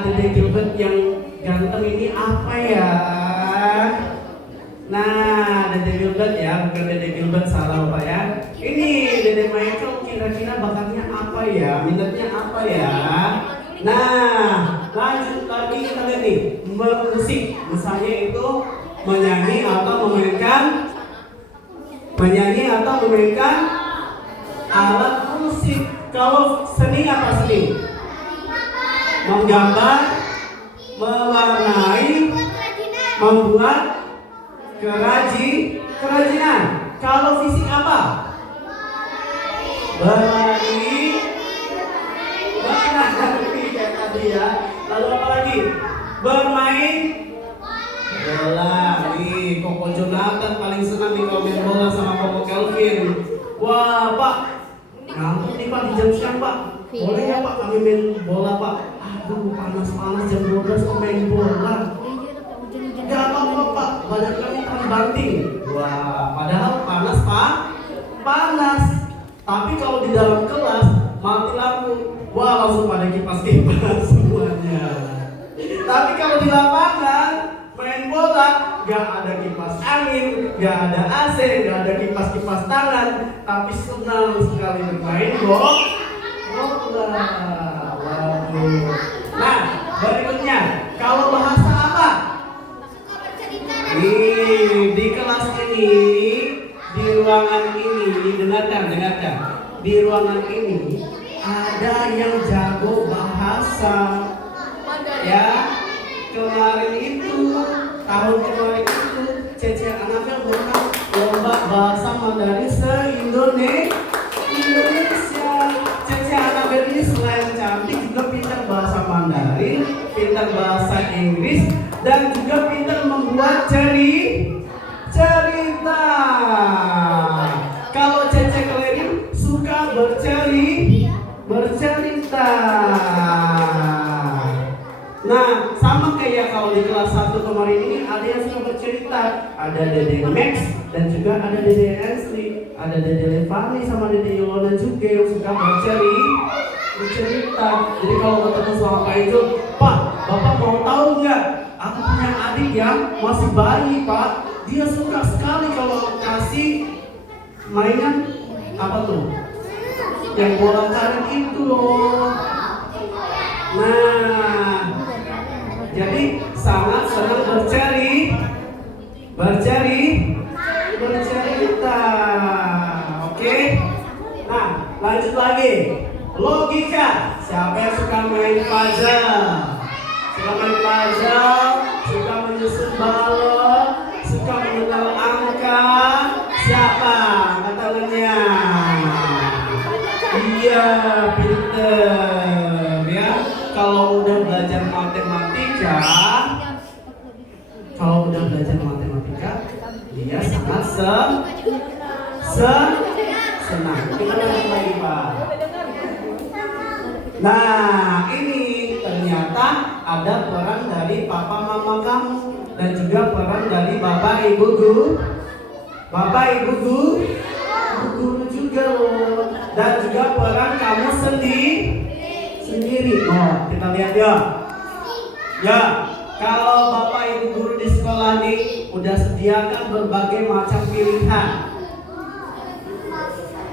Dede Gilbert yang ganteng ini apa ya? Nah, Dede Gilbert ya, bukan Dede Gilbert, salah Pak ya. Ini Dede Michael kira-kira bakatnya apa ya? Minatnya apa ya? Nah, lanjut lagi kita lihat nih, musik. Misalnya itu menyanyi atau memainkan alat musik. Kalau seni apa seni? Menggambar, mewarnai, membuat kerajinan. Kalau fisik apa? Berlari kayak tadi ya. Lalu apa lagi? Bermain bola. Nih, Koko Jonathan paling senang nih kalau main bola sama Koko Kelvin. Wah, Pak, ngantuk nih Pak di jam siang Pak. Boleh ya Pak kami main bola Pak? Aduh, panas-panas jam 12 kok main bola. Gak apa-apa Pak, badan kami banting. Wah, padahal panas Pak. Panas. Tapi kalau di dalam kelas mati lampu, wah langsung pada kipas-kipas semuanya. Tapi kalau di lapangan main bola, gak ada kipas angin, gak ada AC, gak ada kipas-kipas tangan, tapi senang sekali bermain bola. Waduh. Nah, berikutnya, kalau bahasa apa? Nih, di kelas ini, di ruangan ini, dengarkan. Di ruangan ini ada yang jago bahasa. Ya, tahun kemarin itu Cece Anabel menang lomba bahasa Mandarin se-Indonesia. Cece Anabel ini selain cantik juga pintar bahasa Mandarin, pintar bahasa Inggris, dan juga pintar membuat cerita. Kalau Cece Klerin suka bercerita. Nah, sama kayak kalau di kelas 1 kemarin ini ada yang suka bercerita. Ada Dede Max dan juga ada Dede Ashley. Ada Dede Levani sama Dede Yolanda juga yang suka bercerita. Jadi kalau ketemu sama Pak Ijo, Pak, Bapak mau tahu nggak? Aku punya adik yang masih bayi Pak. Dia suka sekali kalau kasih mainan apa tuh? Yang bola karet itu loh. Nah, jadi sangat senang bercerita. Oke. Nah, lanjut lagi. Logika. Siapa yang suka main puzzle? Suka menyusun balon, suka mengenal angka. Siapa? Angkat tangannya. Iya, pinter ya. Kalau udah belajar matematika, dia sangat senang. Kita lanjut lagi Pak. Nah, ini ternyata ada peran dari papa mama kamu. dan juga peran dari Bapak Ibu guru. Bapak Ibu guru juga loh. Dan juga peran kamu sendiri. Oh, kita lihat ya. Ya, kalau Bapak Ibu guru di sekolah nih udah sediakan berbagai macam pilihan.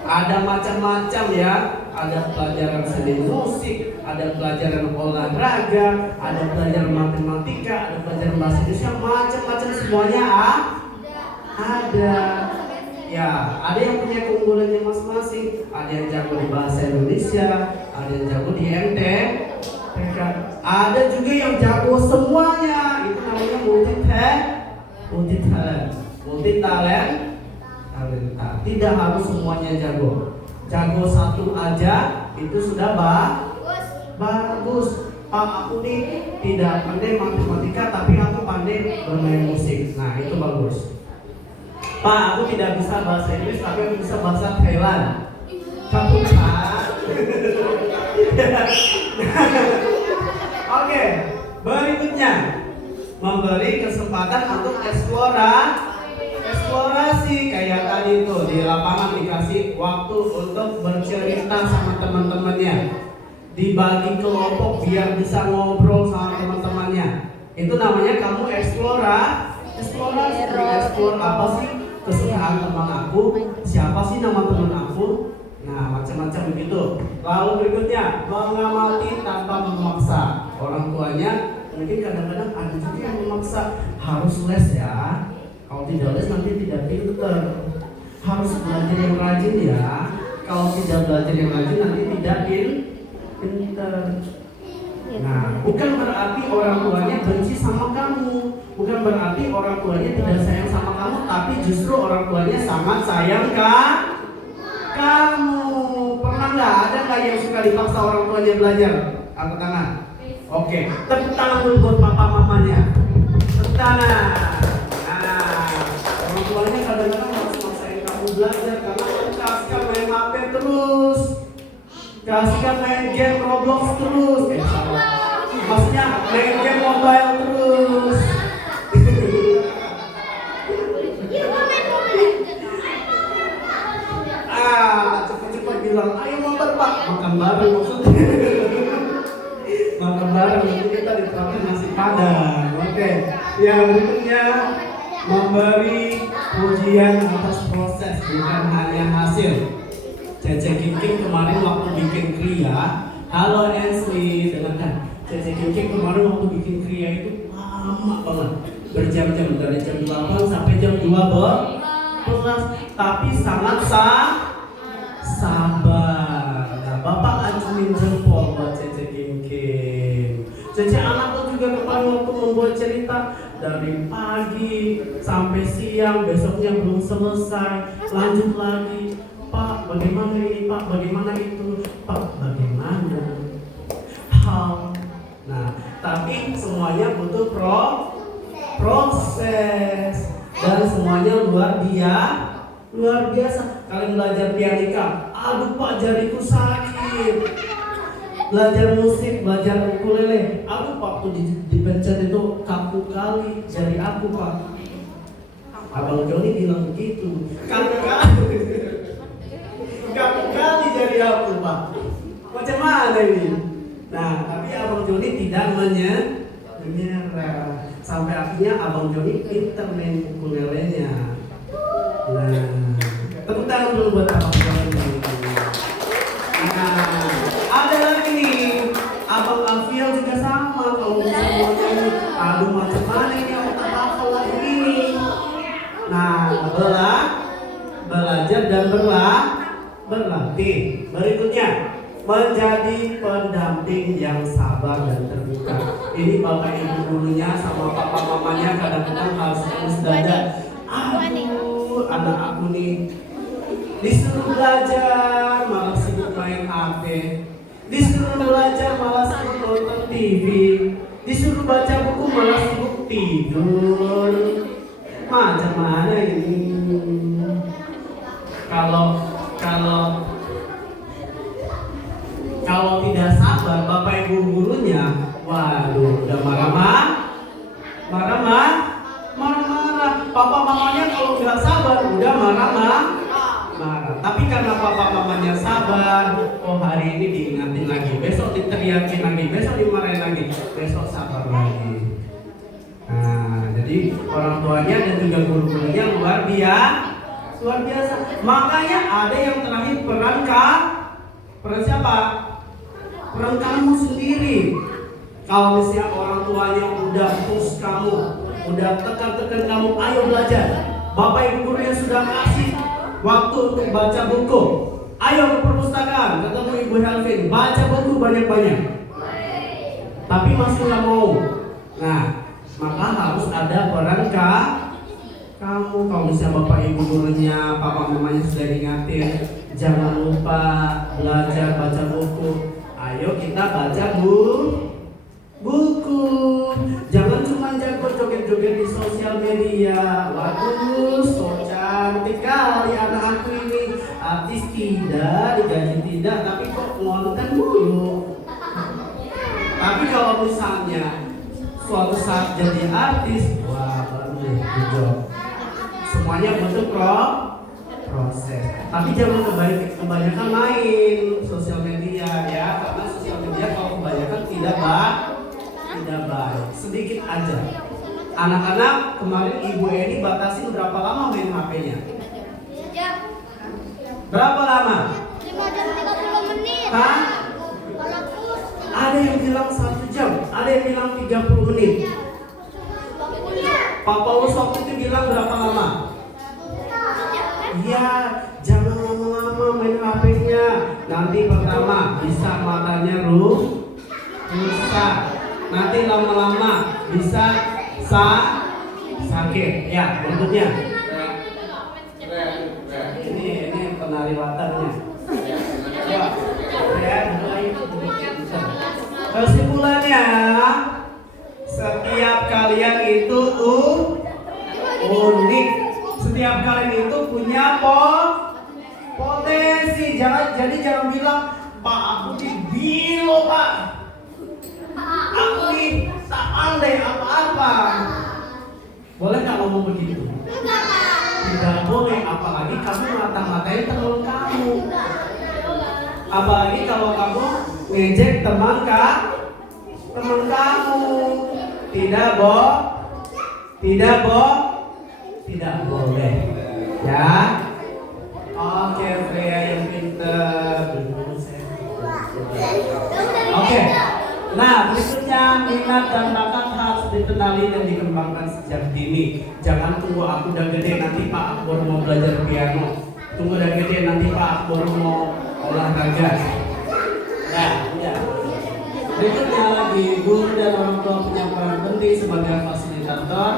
Ada macam-macam ya. Ada pelajaran seni musik, ada pelajaran olahraga, ada pelajaran matematika, ada pelajaran bahasa Indonesia, macam-macam semuanya ada. Ya, ada yang punya keunggulannya masing-masing. Ada yang jago di bahasa Indonesia, ada yang jago di MTK, ada juga yang jago semuanya. Itu namanya multi talent. Tidak harus semuanya jago. Jago satu aja itu sudah bagus. Pak, aku nih tidak pandai matematika tapi aku pandai bermain musik. Nah, itu bagus. Pak, aku tidak bisa bahasa Inggris tapi aku bisa bahasa Thailand. Kamu Pak. Oke, berikutnya memberi kesempatan untuk eksplorasi kayak tadi tuh di lapangan dikasih waktu untuk bercerita sama teman-temannya, dibagi kelompok biar bisa ngobrol sama teman-temannya. Itu namanya kamu eksplorasi. Eksplor apa sih kesukaan teman aku, siapa sih nama teman aku. Nah, macam-macam begitu. Lalu berikutnya mengamati tanpa memaksa. Orang tuanya mungkin kadang-kadang ada juga yang memaksa harus les ya. Kalau tidak les nanti tidak pinter. Harus belajar yang rajin ya. Kalau tidak belajar yang rajin nanti tidak pinter. Nah, bukan berarti orang tuanya benci sama kamu. Bukan berarti orang tuanya tidak sayang sama kamu, tapi justru orang tuanya sangat sayang kamu. Pernah nggak ada nggak yang suka dipaksa orang tuanya belajar? Angkat tangan. Oke, tepuk tangan dulu buat papa mamanya. Tepuk tangan. Orang tuanya kadang-kadang harus maksain kamu belajar karena kasihkan main HP terus, kasihkan main game Roblox terus, maksudnya main game mobile terus. Cepet-cepet bilang, ayo makan Pak, makan bareng maksudnya. Makan bareng nanti kita diterapkan nasi padang. Oke, yang berikutnya memberi pujian atas proses bukan hanya hasil. Cece Kingking kemarin waktu bikin kriya, halo Esli, dengarkan. Cece Kingking kemarin waktu bikin kriya itu lama banget, berjam-jam dari jam 8 sampai jam 12, tapi sangat sabar. Nah, Bapak acumin jempol buat Cece Kingking. Cece anakku juga kemarin waktu membuat cerita dari pagi sampai siang, besoknya belum selesai, lanjut lagi. Pak, bagaimana ini Pak, bagaimana itu Pak, bagaimana hal. Nah, tapi semuanya butuh proses dan semuanya luar biasa. Kalian belajar pianika, aduh Pak jariku sakit. Belajar musik, belajar ukulele, aduh Pak tuh dipencet itu kaku kali jari aku Pak. Abang Joni bilang begitu, kaku kali jari aku Pak. Macam mana ini? Nah, tapi Abang Joni tidak menyerah. Sampai akhirnya Abang Joni pinter main ukulelenya. Nah, tepuk tangan dulu buat Abang Joni. Nah, ada lagi nih, Abang Alfiel juga sama. Kalau misalnya mau nyanyi, aduh macam mana ini aku tak hafal lagu ini. Nah, belajar dan berlatih. Berikutnya, menjadi pendamping yang sabar dan terbuka. Ini bapak ibu gurunya sama papa mamanya kadang-kadang harus terus dada. Aduh, anak aku nih disuruh belajar malah sibuk main HP, disuruh belajar malah sibuk nonton TV, disuruh baca buku malah sibuk tidur. Macam mana ini? Kalau tidak sabar bapak ibu gurunya, waduh, udah marah-marah oh hari ini diingatin lagi, besok diteriakin lagi, besok dimarahin lagi, besok sabar lagi. Nah, jadi orang tuanya dan juga guru-gurunya luar biasa. Makanya ada yang terakhir peran siapa? Peran kamu sendiri. Kalau misalnya orang tuanya udah push kamu, udah tekan kamu, ayo belajar. Bapak ibu gurunya sudah kasih waktu untuk baca buku. Ayo ke perpustakaan, ketemu Ibu Helvin, baca buku banyak-banyak. Tapi masih nggak mau. Nah, maka harus ada peran kamu. Kalau misalnya bapak ibu gurunya, papa mamanya sudah ingatin, jangan lupa belajar baca buku. Ayo kita baca buku. Jangan cuma jago joget-joget di sosial media. Waduh, so cantik kali anak aku ini. Artis tidak, digaji tidak, tapi kok ngonten mulu. Tapi kalau misalnya suatu saat jadi artis, wah baru deh, good job. Semuanya butuh proses. Tapi jangan kebanyakan main sosial media ya, karena sosial media kalau kebanyakan tidak baik. Sedikit aja. Anak-anak, kemarin Ibu Eni batasin berapa lama main HP-nya? Berapa lama? 5 jam 30 menit. Hah? Ada yang bilang 1 jam, ada yang bilang 30 menit. Pak Paulus waktu itu bilang berapa lama? Iya, jangan lama-lama main HP-nya. Nanti pertama bisa matanya rusak. Nanti lama-lama bisa sakit. Ya, berikutnya. Ini penari latarnya. Kesimpulannya, setiap kalian itu unik. Setiap kalian itu punya potensi. Jangan bilang, Pak aku dibilo Pak. Aku nih tak pandai apa-apa. Boleh nggak ngomong begitu? Tidak boleh, apalagi kamu mata-matain teman kamu. Apalagi kalau kamu ngejek teman kamu. Tidak boleh. Ya. Oke, Freya yang pintar. Oke. Nah, berikutnya minat dan bakat harus dikenali dan dikembangkan sejak dini. Jangan tunggu aku udah gede nanti Pak Akbar mau belajar piano. Tunggu udah gede nanti Pak Akbar mau olahraga. Nah, ya. Berikutnya lagi, guru dan orang tua punya peran penting sebagai fasilitator.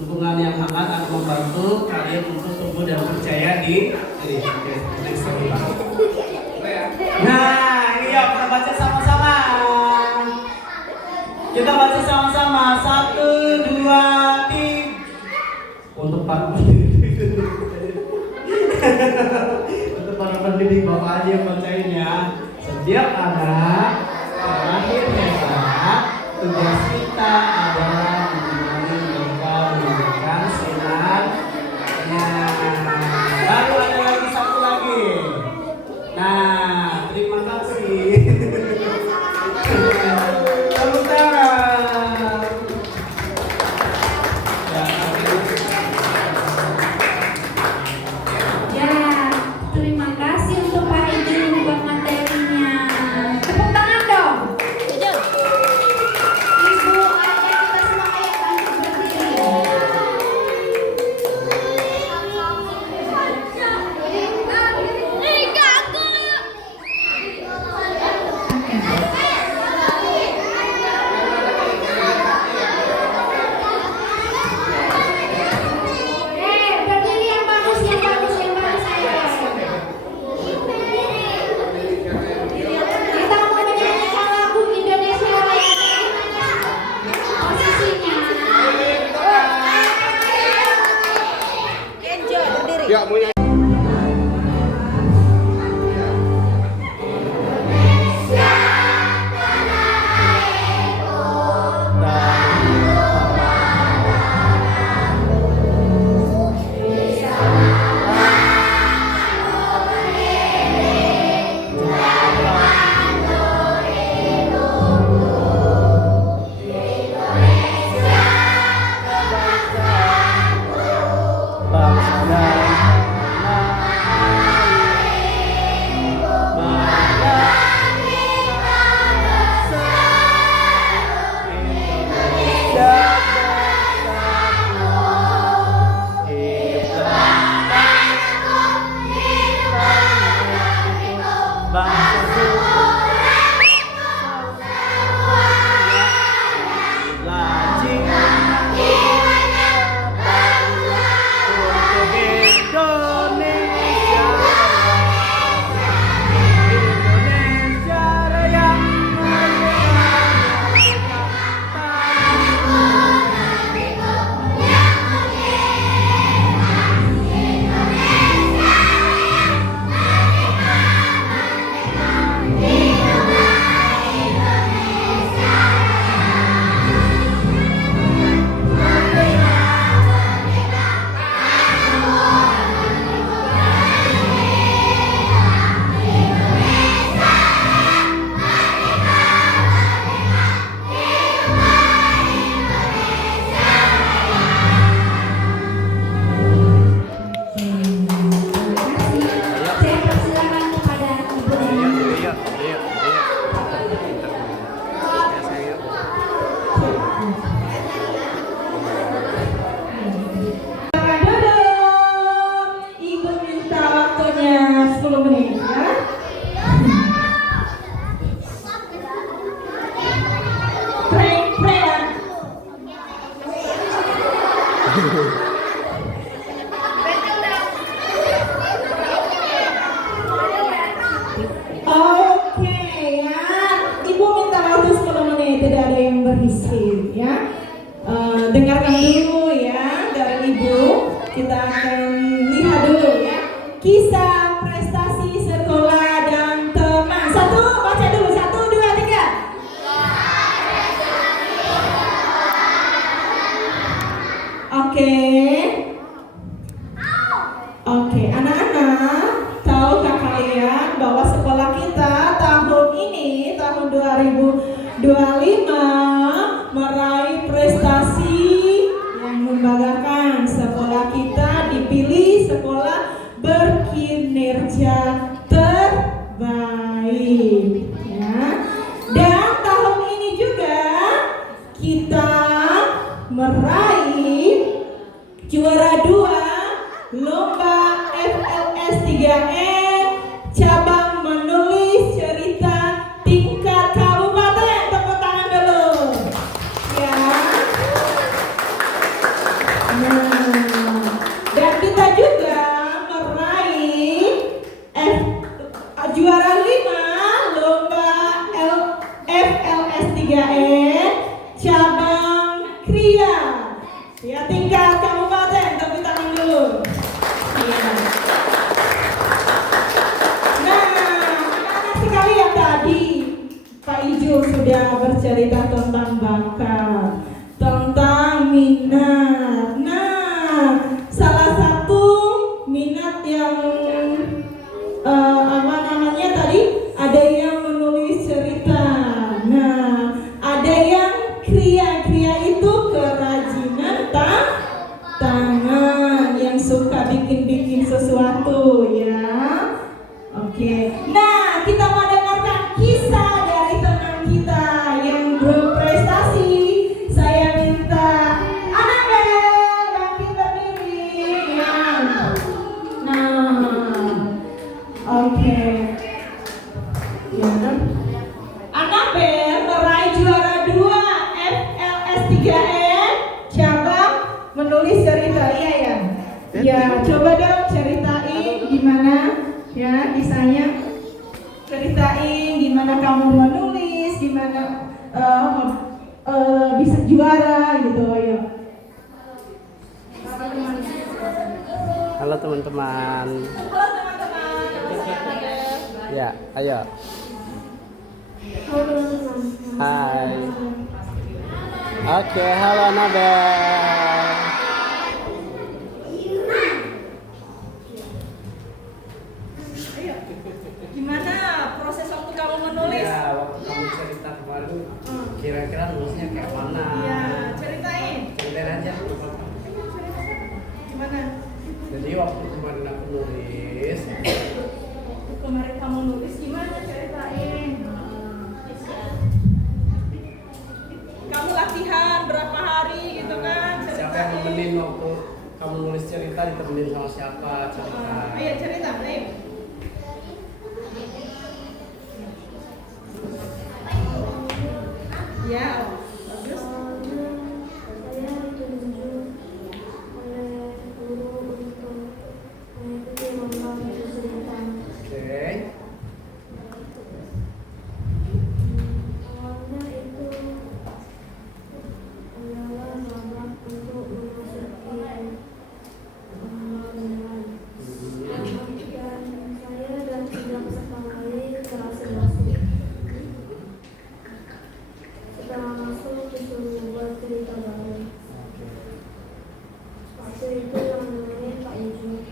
Dukungan yang hangat akan membantu kalian untuk tumbuh dan percaya diri. Nah, ini yuk kita baca sama-sama. Kita baca sama-sama. 1, 2, 3. Untuk para pendidik. Untuk para pendidik bapak aja yang bacain ya. Setiap anak terakhir hebat, tugas kita adalah menemani mereka menunjukkan sinarnya. Baru ada lagi satu lagi. Nah, terima kasih. Tepuk tangan. Ya, terima kasih untuk Pak Ibu buat materinya. Tepuk tangan dong. Ibu, ayah kita semua kayak bangkit berdiri. Berdiri yang bagus, yang bagus, yang bagus. Kita mau menyanyikan lagu Indonesia Raya. Posisinya. Nah, Oke ya, Ibu minta waktu 10 menit, tidak ada yang berisik ya. Dengarkan dulu ya dari Ibu. Kita akan lihat dulu ya kisah prestasi sekolah dan teman. Satu, baca dulu. 1, 2, 3. Oke, anak-anak, tahukah kalian bahwa sekolah kita tahun ini, tahun 2025 meraih prestasi yang membanggakan. Sekolah kita dipilih sekolah berkinerja terbaik ya. Dan tahun ini juga kita meraih juara 2 lomba FLS 3N cabang menulis cerita tingkat kabupaten. Tepuk tangan dulu ya. Dan kita juga meraih juara 5 lomba FLS 3N cabang Kria ya, tingkat kabupaten. Tepuk tangan dulu ya. Nah, anak-anak sekalian, tadi Pak Ijo sudah bercerita tentang bakat, tentang minat. Nah, salah satu minat yang tadi ada yang menulis cerita. Nah, ada yang Kria itu kerajinan tangan, yang suka bikin sesuatu ya. Oke. Nah, kita mau dengarkan kisah dari teman kita yang berprestasi. Saya minta Anabel bangkit berdiri ya. Nah, oke. Ya. Anabel meraih juara 2 FLS 3N cabang menulis cerita. Iya ya. Ya, coba dong ceritain gimana ya kisahnya. Ceritain gimana kamu menulis, gimana bisa juara gitu. Ayo. Halo teman-teman. Halo teman-teman. Ya, ayo. Hai. Oke, halo Anabel. Gimana proses waktu kamu menulis? Ya, waktu kamu cerita kemarin, kira-kira nulisnya kayak mana? Ya, ceritain. Ceritain aja. Gimana? Jadi waktu kemarin aku nulis, Kemarin kamu nulis gimana, ceritain. Kamu latihan berapa hari gitu kan? siapa yang nemenin waktu kamu nulis cerita, ditemenin sama siapa cerita? Ayo cerita, ayo. Ya, bagus. Saya ditunjuk oleh guru untuk mengikuti lomba menulis cerita. Oke. Awalnya itu adalah lomba untuk memasuki pengalaman. Dan saya dan tiga peserta lain berhasil masuk. Setelah masuk disuruh membuat cerita baru. Waktu itu yang nemenin Pak Ijo.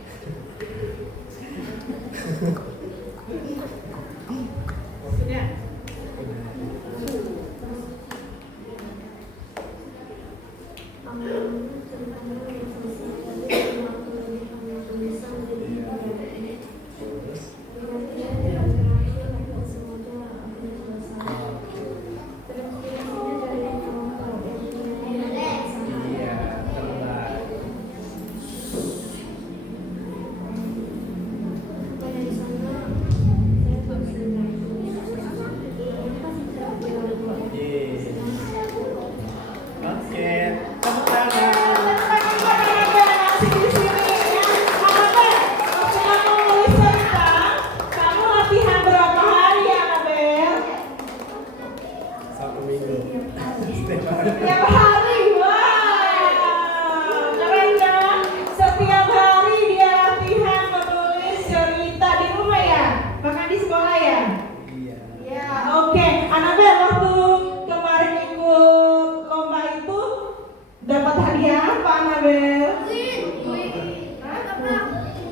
Ya. Ceritanya yang selesai tadi cuma pendidikan tulisan jadi tidak. Dengan tidak terakhir dan semuanya akhirnya selesai. Terinspirasinya dari kelompok yang punya pasangan. Iya, terbaik. Dari sana saya terus belajar. Oke, tepuk tangan. hadiah apa Anabel?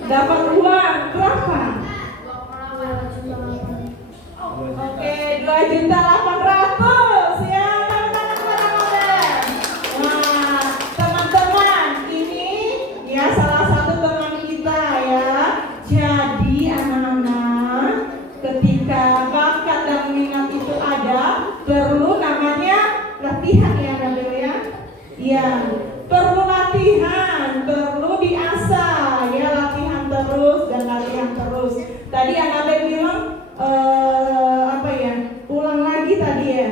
Dapat uang berapa? Oke, 2.800.000 ya, tangan buat Anabel. Nah, teman-teman, ini ya salah satu teman kita ya. Jadi anak-anak, ketika bakat dan minat itu ada, perlu namanya latihan ya Anabel ya. Iya, perlu latihan, perlu diasah ya, latihan terus dan latihan terus. Tadi Anabel bilang apa ya? Ulang lagi tadi ya.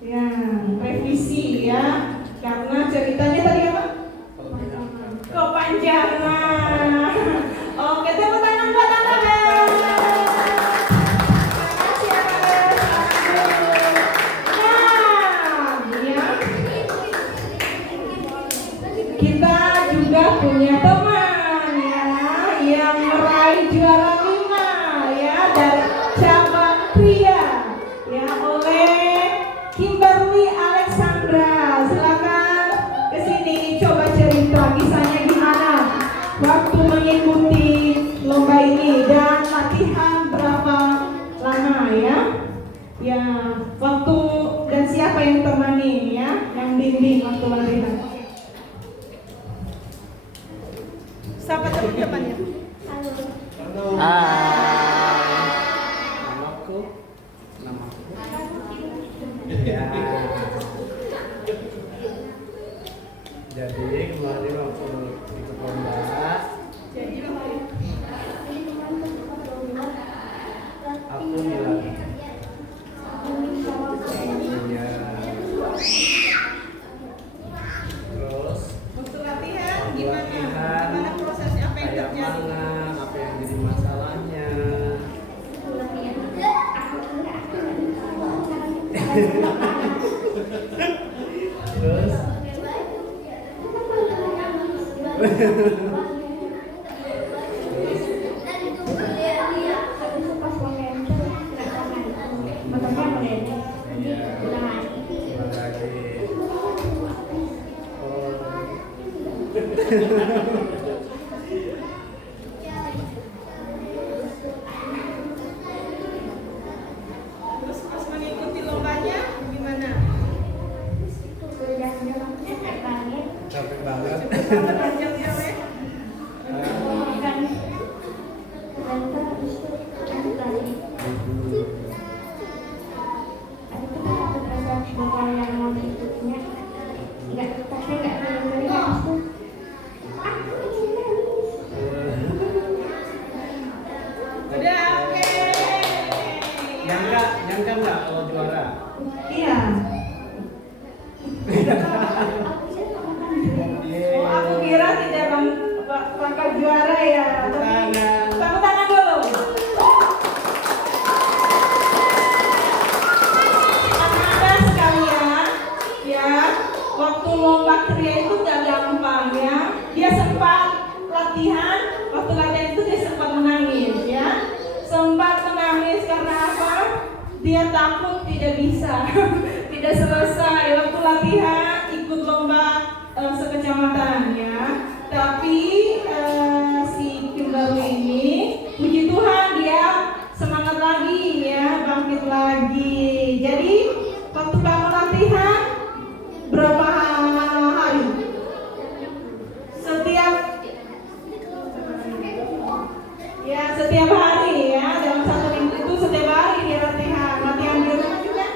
Ya, revisi ya. Karena ceritanya tadi apa? Kepanjangan. Oke, tepuk tangan buat Anabel. Terima kasih Anabel. Nah, ya. Kita juga punya teman ya yang meraih juara 5 ya dari cabang pria ya oleh Kimberly Alexandra. Silakan ke sini coba cerita kisahnya gimana waktu mengikuti lomba ini dan latihan berapa lama ya. Ya, waktu dan siapa yang temani ya, yang bimbing waktu latihan. Siapa teman-temannya? Namaku. Ya. Jadi kemarin waktu ikut lomba, aku bilang, ya. Terus Waktu latihan waktu gimana? latihan, Gimana prosesnya, apa yang kayak terjadi? mana, apa yang jadi masalahnya. Terus iya, terima kasih. Terus pas mengikuti lombanya gimana? Capek banget. Panjangnya weh. Udah oke. Nyangka nggak kalau juara? Iya. Oh, aku kira tidak bakal juara ya. Tapi tepuk tangan dulu. Anak-anak sekalian, ya, waktu lomba kria itu gak gampang ya. Dia sempat latihan, waktu latihan itu dia sempat menangis ya. Sempat menangis karena apa? Dia takut tidak bisa, tidak selesai waktu latihan ikut lomba sekecamatan ya. Tapi si Kimberly ini, puji Tuhan dia semangat lagi ya, bangkit lagi. Jadi waktu kamu latihan berapa hari? Setiap hari ya, dalam 1 minggu itu setiap hari dia latihan di rumah juga.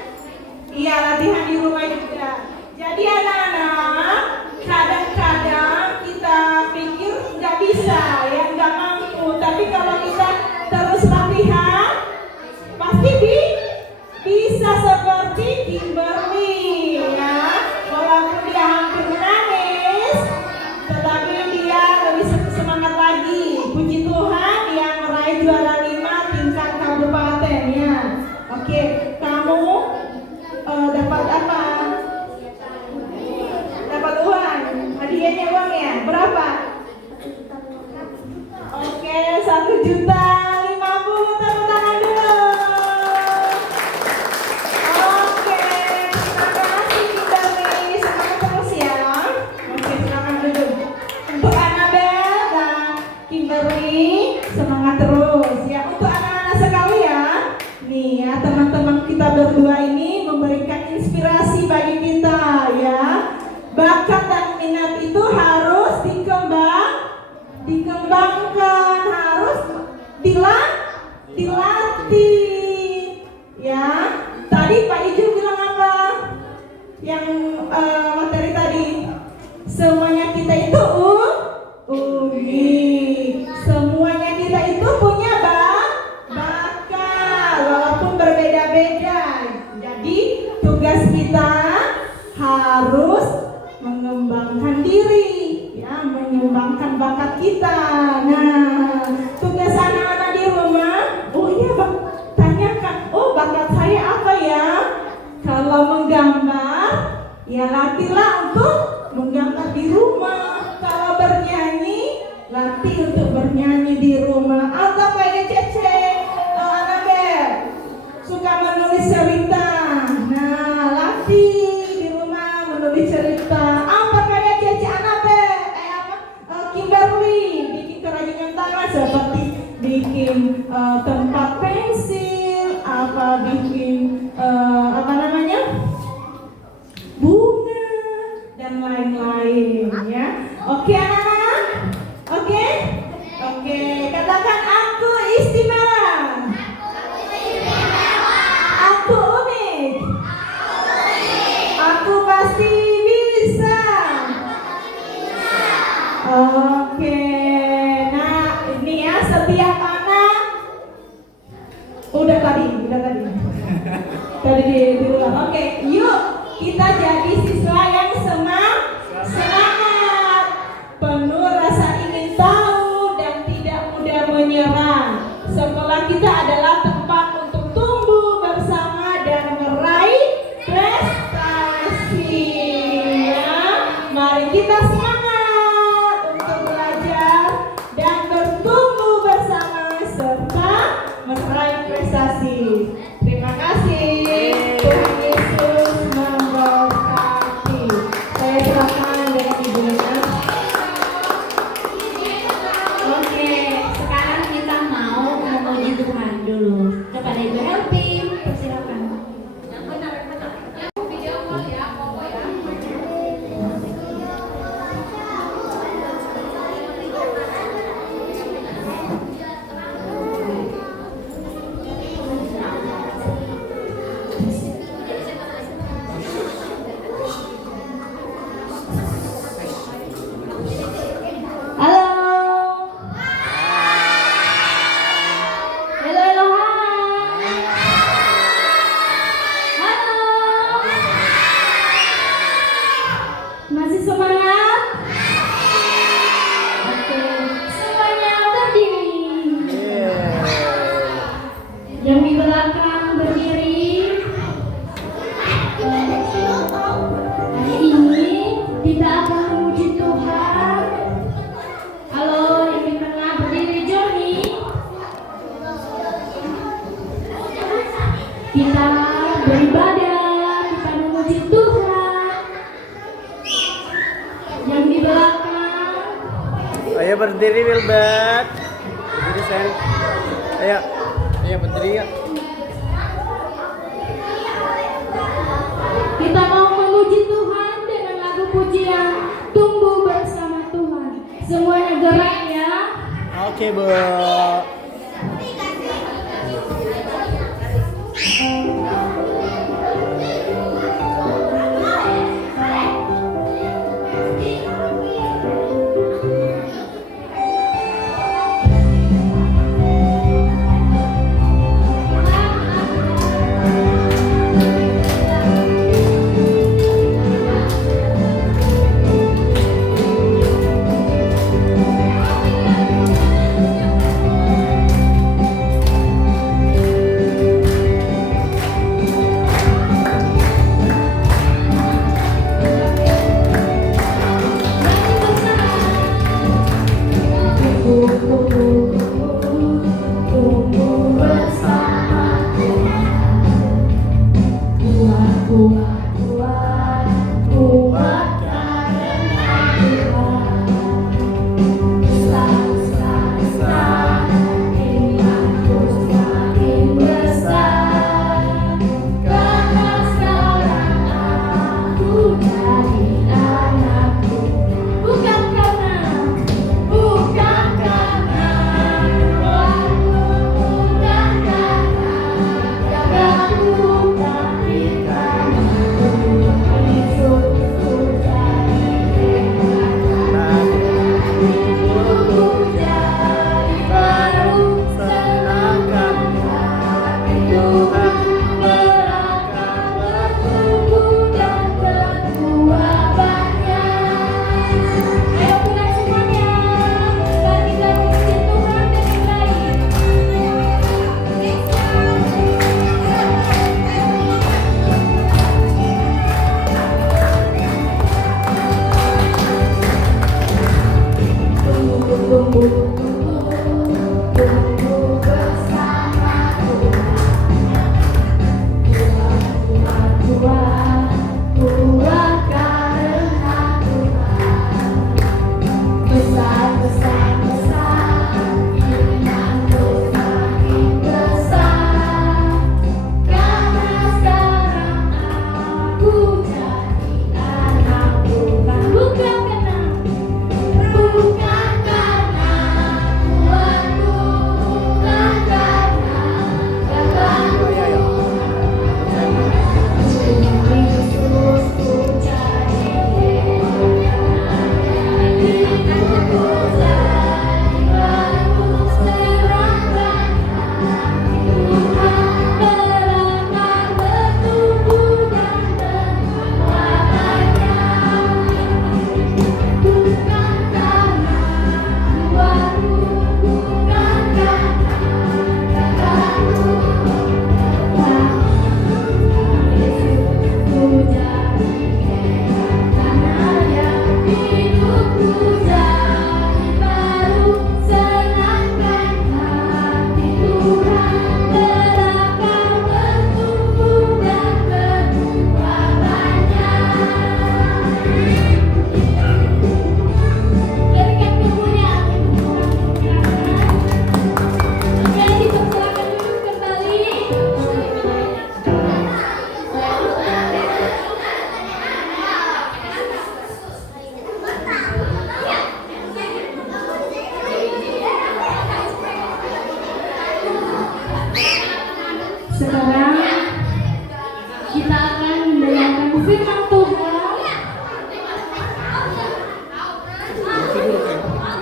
Iya, latihan di rumah juga. Jadi anak-anak, kadang-kadang kita pikir nggak bisa ya, nggak mampu. Tapi kalau kita terus latihan, pasti bisa seperti Kimberly ya. Walaupun dia hampir menangis, tetapi dia lebih semangat lagi. Puji Tuhan, dia meraih juara 5 tingkat kabupaten ya. Oke, kamu dapat apa? Dapat uang. Hadiahnya uang ya? Berapa? Oke, 1.050.000. Tepuk tangan dulu. Oke, terima kasih Kimberly. Semangat terus ya. Oke. bagus ya. Untuk anak-anak sekalian, nih ya teman-teman kita berdua ini memberikan inspirasi bagi kita ya. Bakat dan minat itu harus dikembangkan, harus dilatih ya. Tadi Pak Iju bilang apa? Yang materi tadi, semuanya kita itu unik, semuanya kita itu punya bakat walaupun berbeda-beda. Jadi tugas kita harus mengembangkan diri ya, mengembangkan bakat kita. Nah, tugas anak-anak di rumah, oh iya Bang, tanyakan, oh bakat saya apa ya? Kalau menggambar, ya latihlah untuk menggambar di rumah. Kalau bernyanyi, latih untuk bernyanyi di rumah. Atau kayak Cece, Anabel, suka menulis cerita. Nah, latih di rumah menulis cerita. Apa kayak Cece Anabel, Kimberly, bikin kerajinan tangan seperti bikin tempat pensil, apa bikin apa namanya, bunga dan lain-lain ya. Oke anak-anak, oke, katakan aku istimewa, aku unik, aku pasti bisa. Oke, nah ini ya setiap anak udah tadi diulang. Oke, yuk kita jadi siswa yang semangat, penuh rasa ingin tahu dan tidak mudah menyerah. Sekolah kita adalah tempat untuk tumbuh bersama dan meraih prestasi ya. Mari kita semangat untuk belajar dan bertumbuh bersama serta meraih prestasi. Terima kasih. Tuhan Yesus memberkati. Saya serahkan dengan Ibu Lina. Oke, sekarang kita mau memuji Tuhan dulu. Kepada Ibu Helpi, persilakan. Masih semangat? Oke, semuanya berdiri. Yang di belakang berdiri. Hari ini kita akan memuji Tuhan. Halo, yang di tengah berdiri Joni. Kita beribadah, kita memuji Tuhan. Yang di belakang, Ayo berdiri Wilbert. Berdiri Sen. Ayo berdiri ya. kita mau memuji Tuhan dengan lagu pujian Tumbuh Bersama Tuhan. Semuanya gerak ya. Oke, Bu.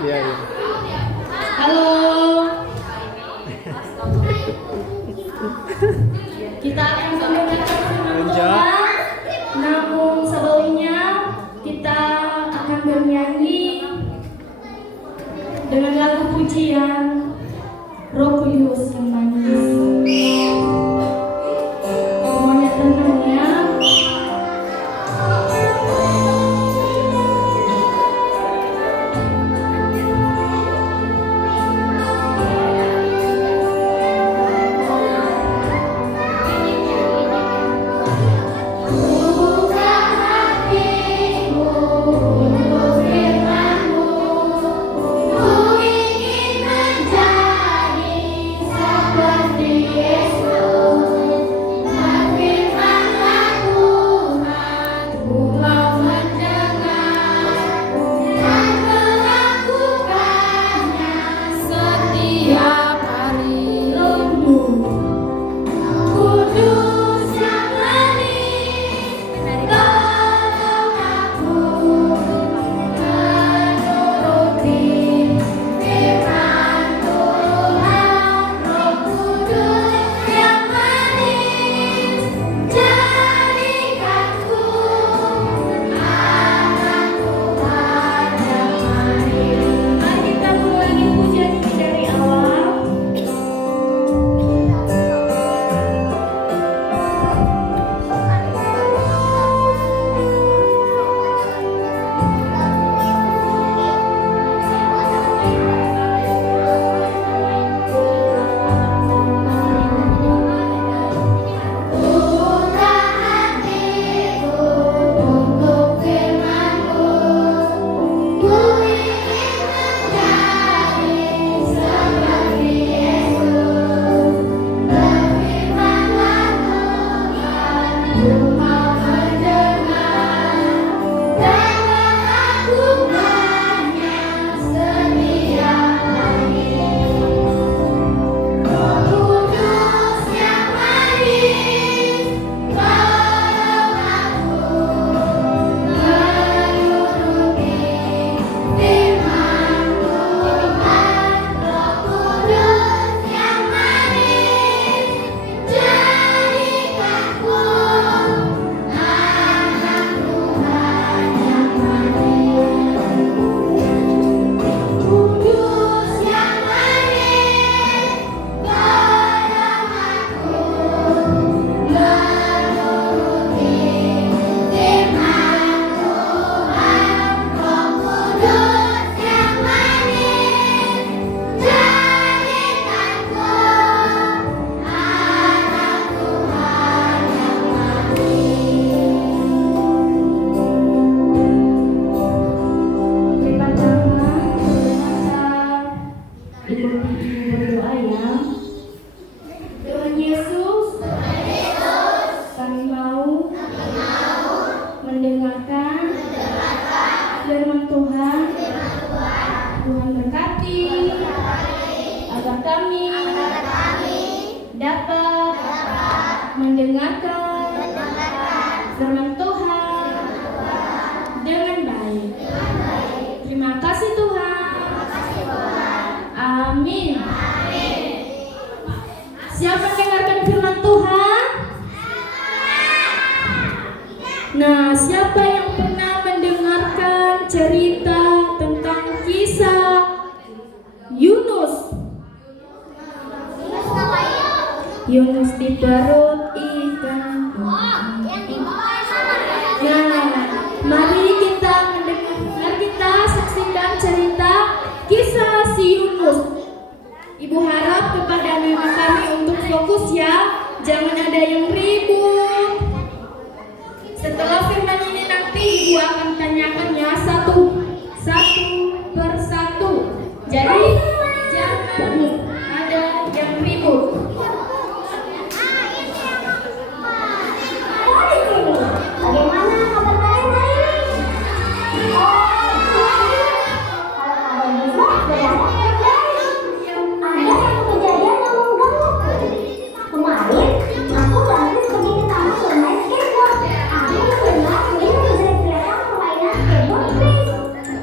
Iya, iya. Halo. Kita akan mendengarkan firman Tuhan. Namun sebelumnya kita akan bernyanyi dengan lagu pujian Roh Kudus yang manis. Semuanya tenang ya. Nah, siapa yang pernah mendengarkan cerita tentang kisah Yunus? Yunus di perut ikan. Nah, mari kita mendengar, kita saksikan cerita kisah si Yunus. Ibu harap kepada anak kami untuk fokus ya, jangan ada yang ribut. Setelah firman ini nanti ibu akan tanyakannya satu persatu. Jadi jangan ada yang ribut. Bagaimana kabar kalian hari ini? Ada satu kejadian yang mengganggu. Kemarin aku habis pergi ke taman bermain skateboard. Aku mendengar dia menjelek-jelekan permainan skateboard Chris.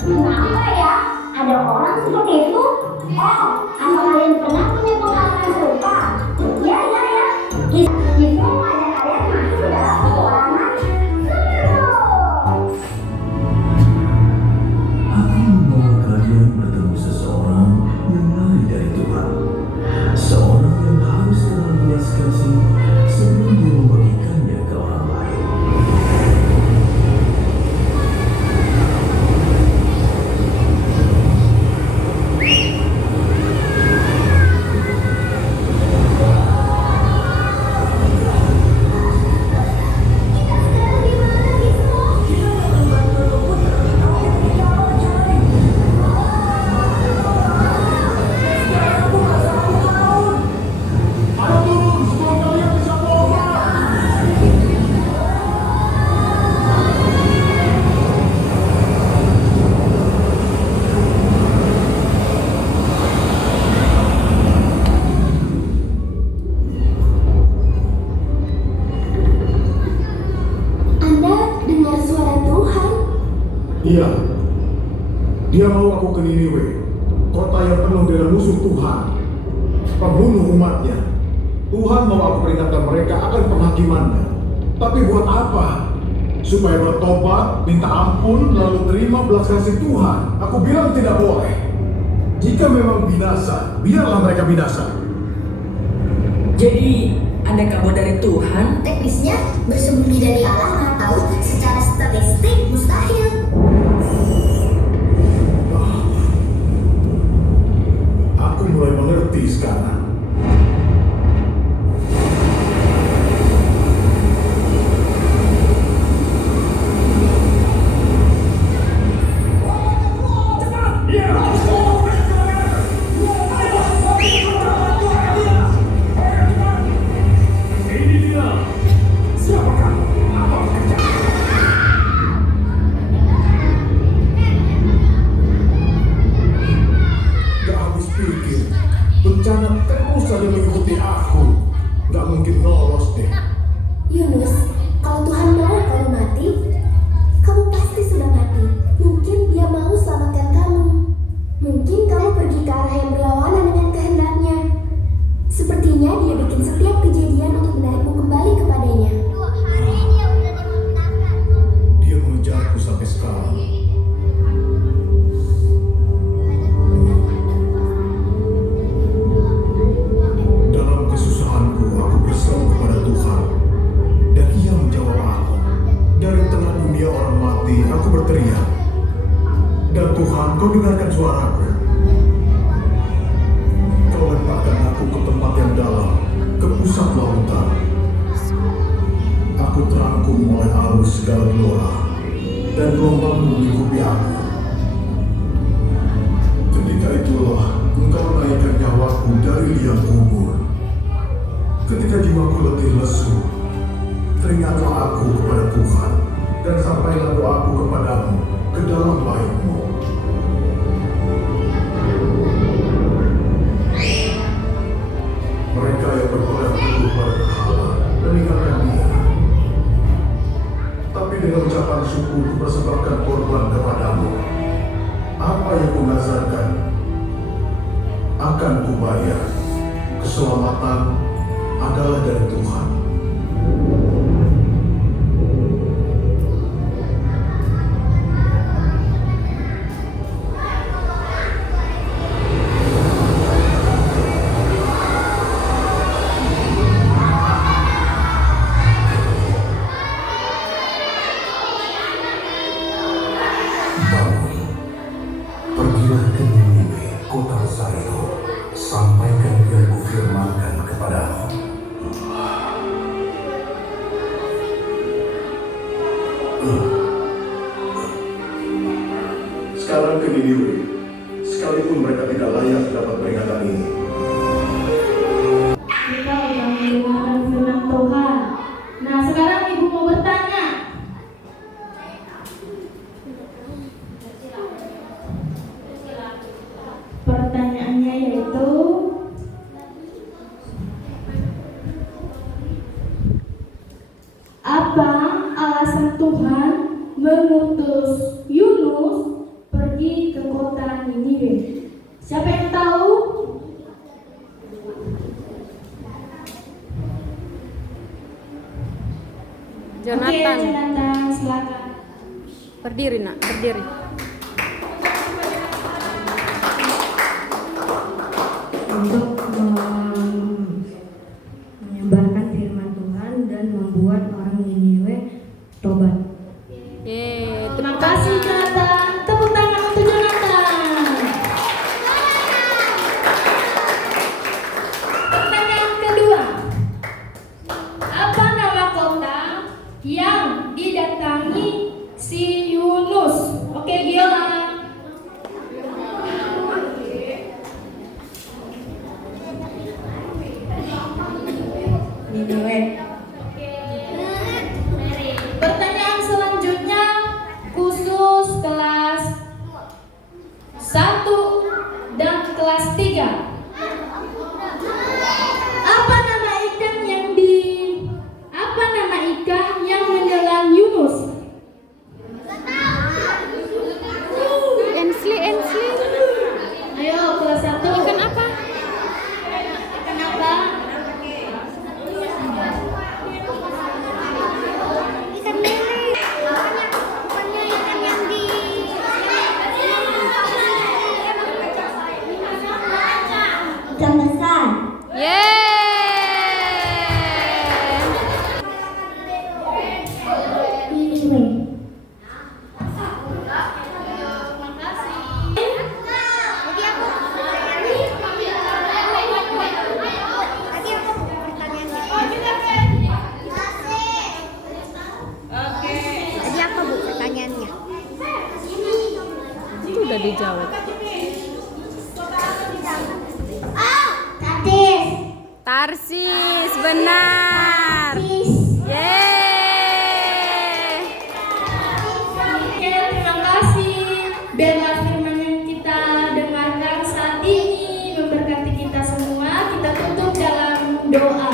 Kenapa ya? Ada ada orang seperti itu? Oh, apa kalian pernah punya pengalaman serupa? Ya. Jika ada kalian masuk dalam petualangan seru. Aku membawa kalian bertemu seseorang yang lari dari Tuhan. Seorang yang harus kenal belas kasih sebelum dia membagikannya ke orang lain. Anda dengar suara Tuhan? Iya, dia mau aku ke Niniwe, kota yang penuh dengan musuh Tuhan, pembunuh umatnya. Tuhan mau aku peringatkan mereka akan penghakimannya. Tapi buat apa? Supaya bertobat, minta ampun, lalu terima belas kasih Tuhan. Aku bilang tidak boleh. Jika memang binasa, biarlah mereka binasa. Jadi, Anda kabur dari Tuhan? Teknisnya bersembunyi dari Allah atau secara statistik mustahil. Aku mulai mengerti sekarang. Bencana terus saja mengikuti aku. Gak mungkin lolos deh. Yunus, kalau Tuhan mau kamu mati, kamu pasti sudah mati. Mungkin dia mau selamatkan kamu. Mungkin kamu pergi ke arah yang berlawanan dengan kehendaknya. Sepertinya dia bikin setiap kejadian untuk menarikmu kembali kepadanya. 2 hari dia udah dimusnahkan. Dia mengejarku sampai sekarang. Dalam kesusahanku, aku berseru kepada Tuhan, dan Ia menjawab aku. Dari tengah dunia orang mati, aku berteriak. Dan Tuhan, Kau dengarkan suaraku. Kau lemparkan aku ke tempat yang dalam, ke pusat lautan. Aku terangkum oleh arus segala gelora, dan gelombang melingkupi aku. Ketika itulah Engkau menaikkan nyawaku dari liang kubur. Ketika jiwaku letih lesu, teringatlah aku kepada Tuhan, dan sampailah doaku kepadamu ke dalam bait-Mu. Mereka yang berpegang teguh pada berhala meninggalkan Dia. Tapi dengan ucapan syukur kupersembahkan korban kepadamu. Apa yang kunazarkan akan kubayar. Keselamatan adalah dari Tuhan. Pergilah ke Niniwe, kota besar itu. Sampaikan yang kufirmankan kepadamu. Sekarang ke Niniwe, sekalipun mereka tidak layak dapat peringatan ini. Kita sudah mendengarkan firman Tuhan. Nah, sekarang ibu mau bertanya. Pertanyaannya yaitu, apa alasan Tuhan mengutus Yunus pergi ke kota Niniwe? Siapa yang tahu? Jonathan. Oke, Jonathan, silakan. Berdiri nak, berdiri. Untuk menyebarkan firman Tuhan dan membuat orang Niniwe tobat. Terima kasih Jonathan. Tepuk tangan untuk Jonathan. Pertanyaan kedua. Apa nama kota yang didatangi si Yunus? Oke, Giola. Niniwe. Pertanyaan selanjutnya khusus kelas 1 dan kelas 3. Apa nama ikan yang menelan Yunus? Ensli. Ayo kelas 1. Ikan apa? Ikan apa? Ikan lele. Bukannya ikan yang di Ikan besar. Niniwe. Tadi aku pertanyaannya. Tadi apa Bu pertanyaannya? Itu udah dijawab. Tatis. Tarsis, benar. Oke, terima kasih. Biarlah firman yang kita dengarkan saat ini memberkati kita semua. Kita tutup dalam doa.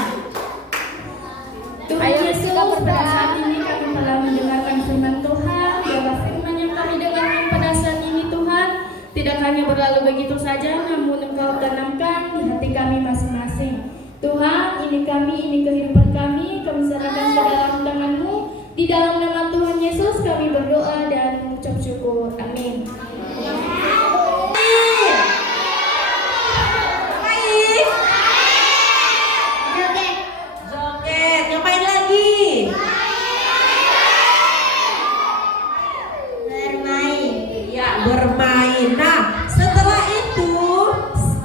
Tuhan Yesus, pada saat ini kami telah mendengarkan firman Tuhan. Biarlah firman yang kami dengarkan pada saat ini Tuhan tidak hanya berlalu begitu saja, namun Engkau tanamkan di hati kami masing-masing. Tuhan, ini kami, ini kehidupan kami serahkan ke dalam tangan-Mu. Di dalam nama Tuhan Yesus kami berdoa dan mengucap syukur. Amin. Joget, ngapain lagi? Bermain. Ya, bermain. Nah, setelah itu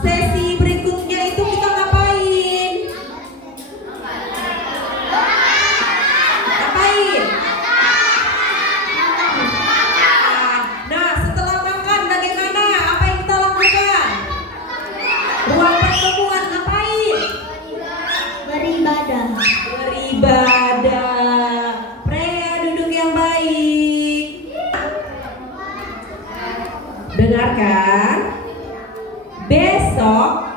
sesi berikutnya itu kita ngapain? Ngapain? Nah, setelah makan bagaimana? Apa yang kita lakukan? Ruang pertemuan ngapain? Beribadah. Beribadah. Prea duduk yang baik. Dengarkan. Besok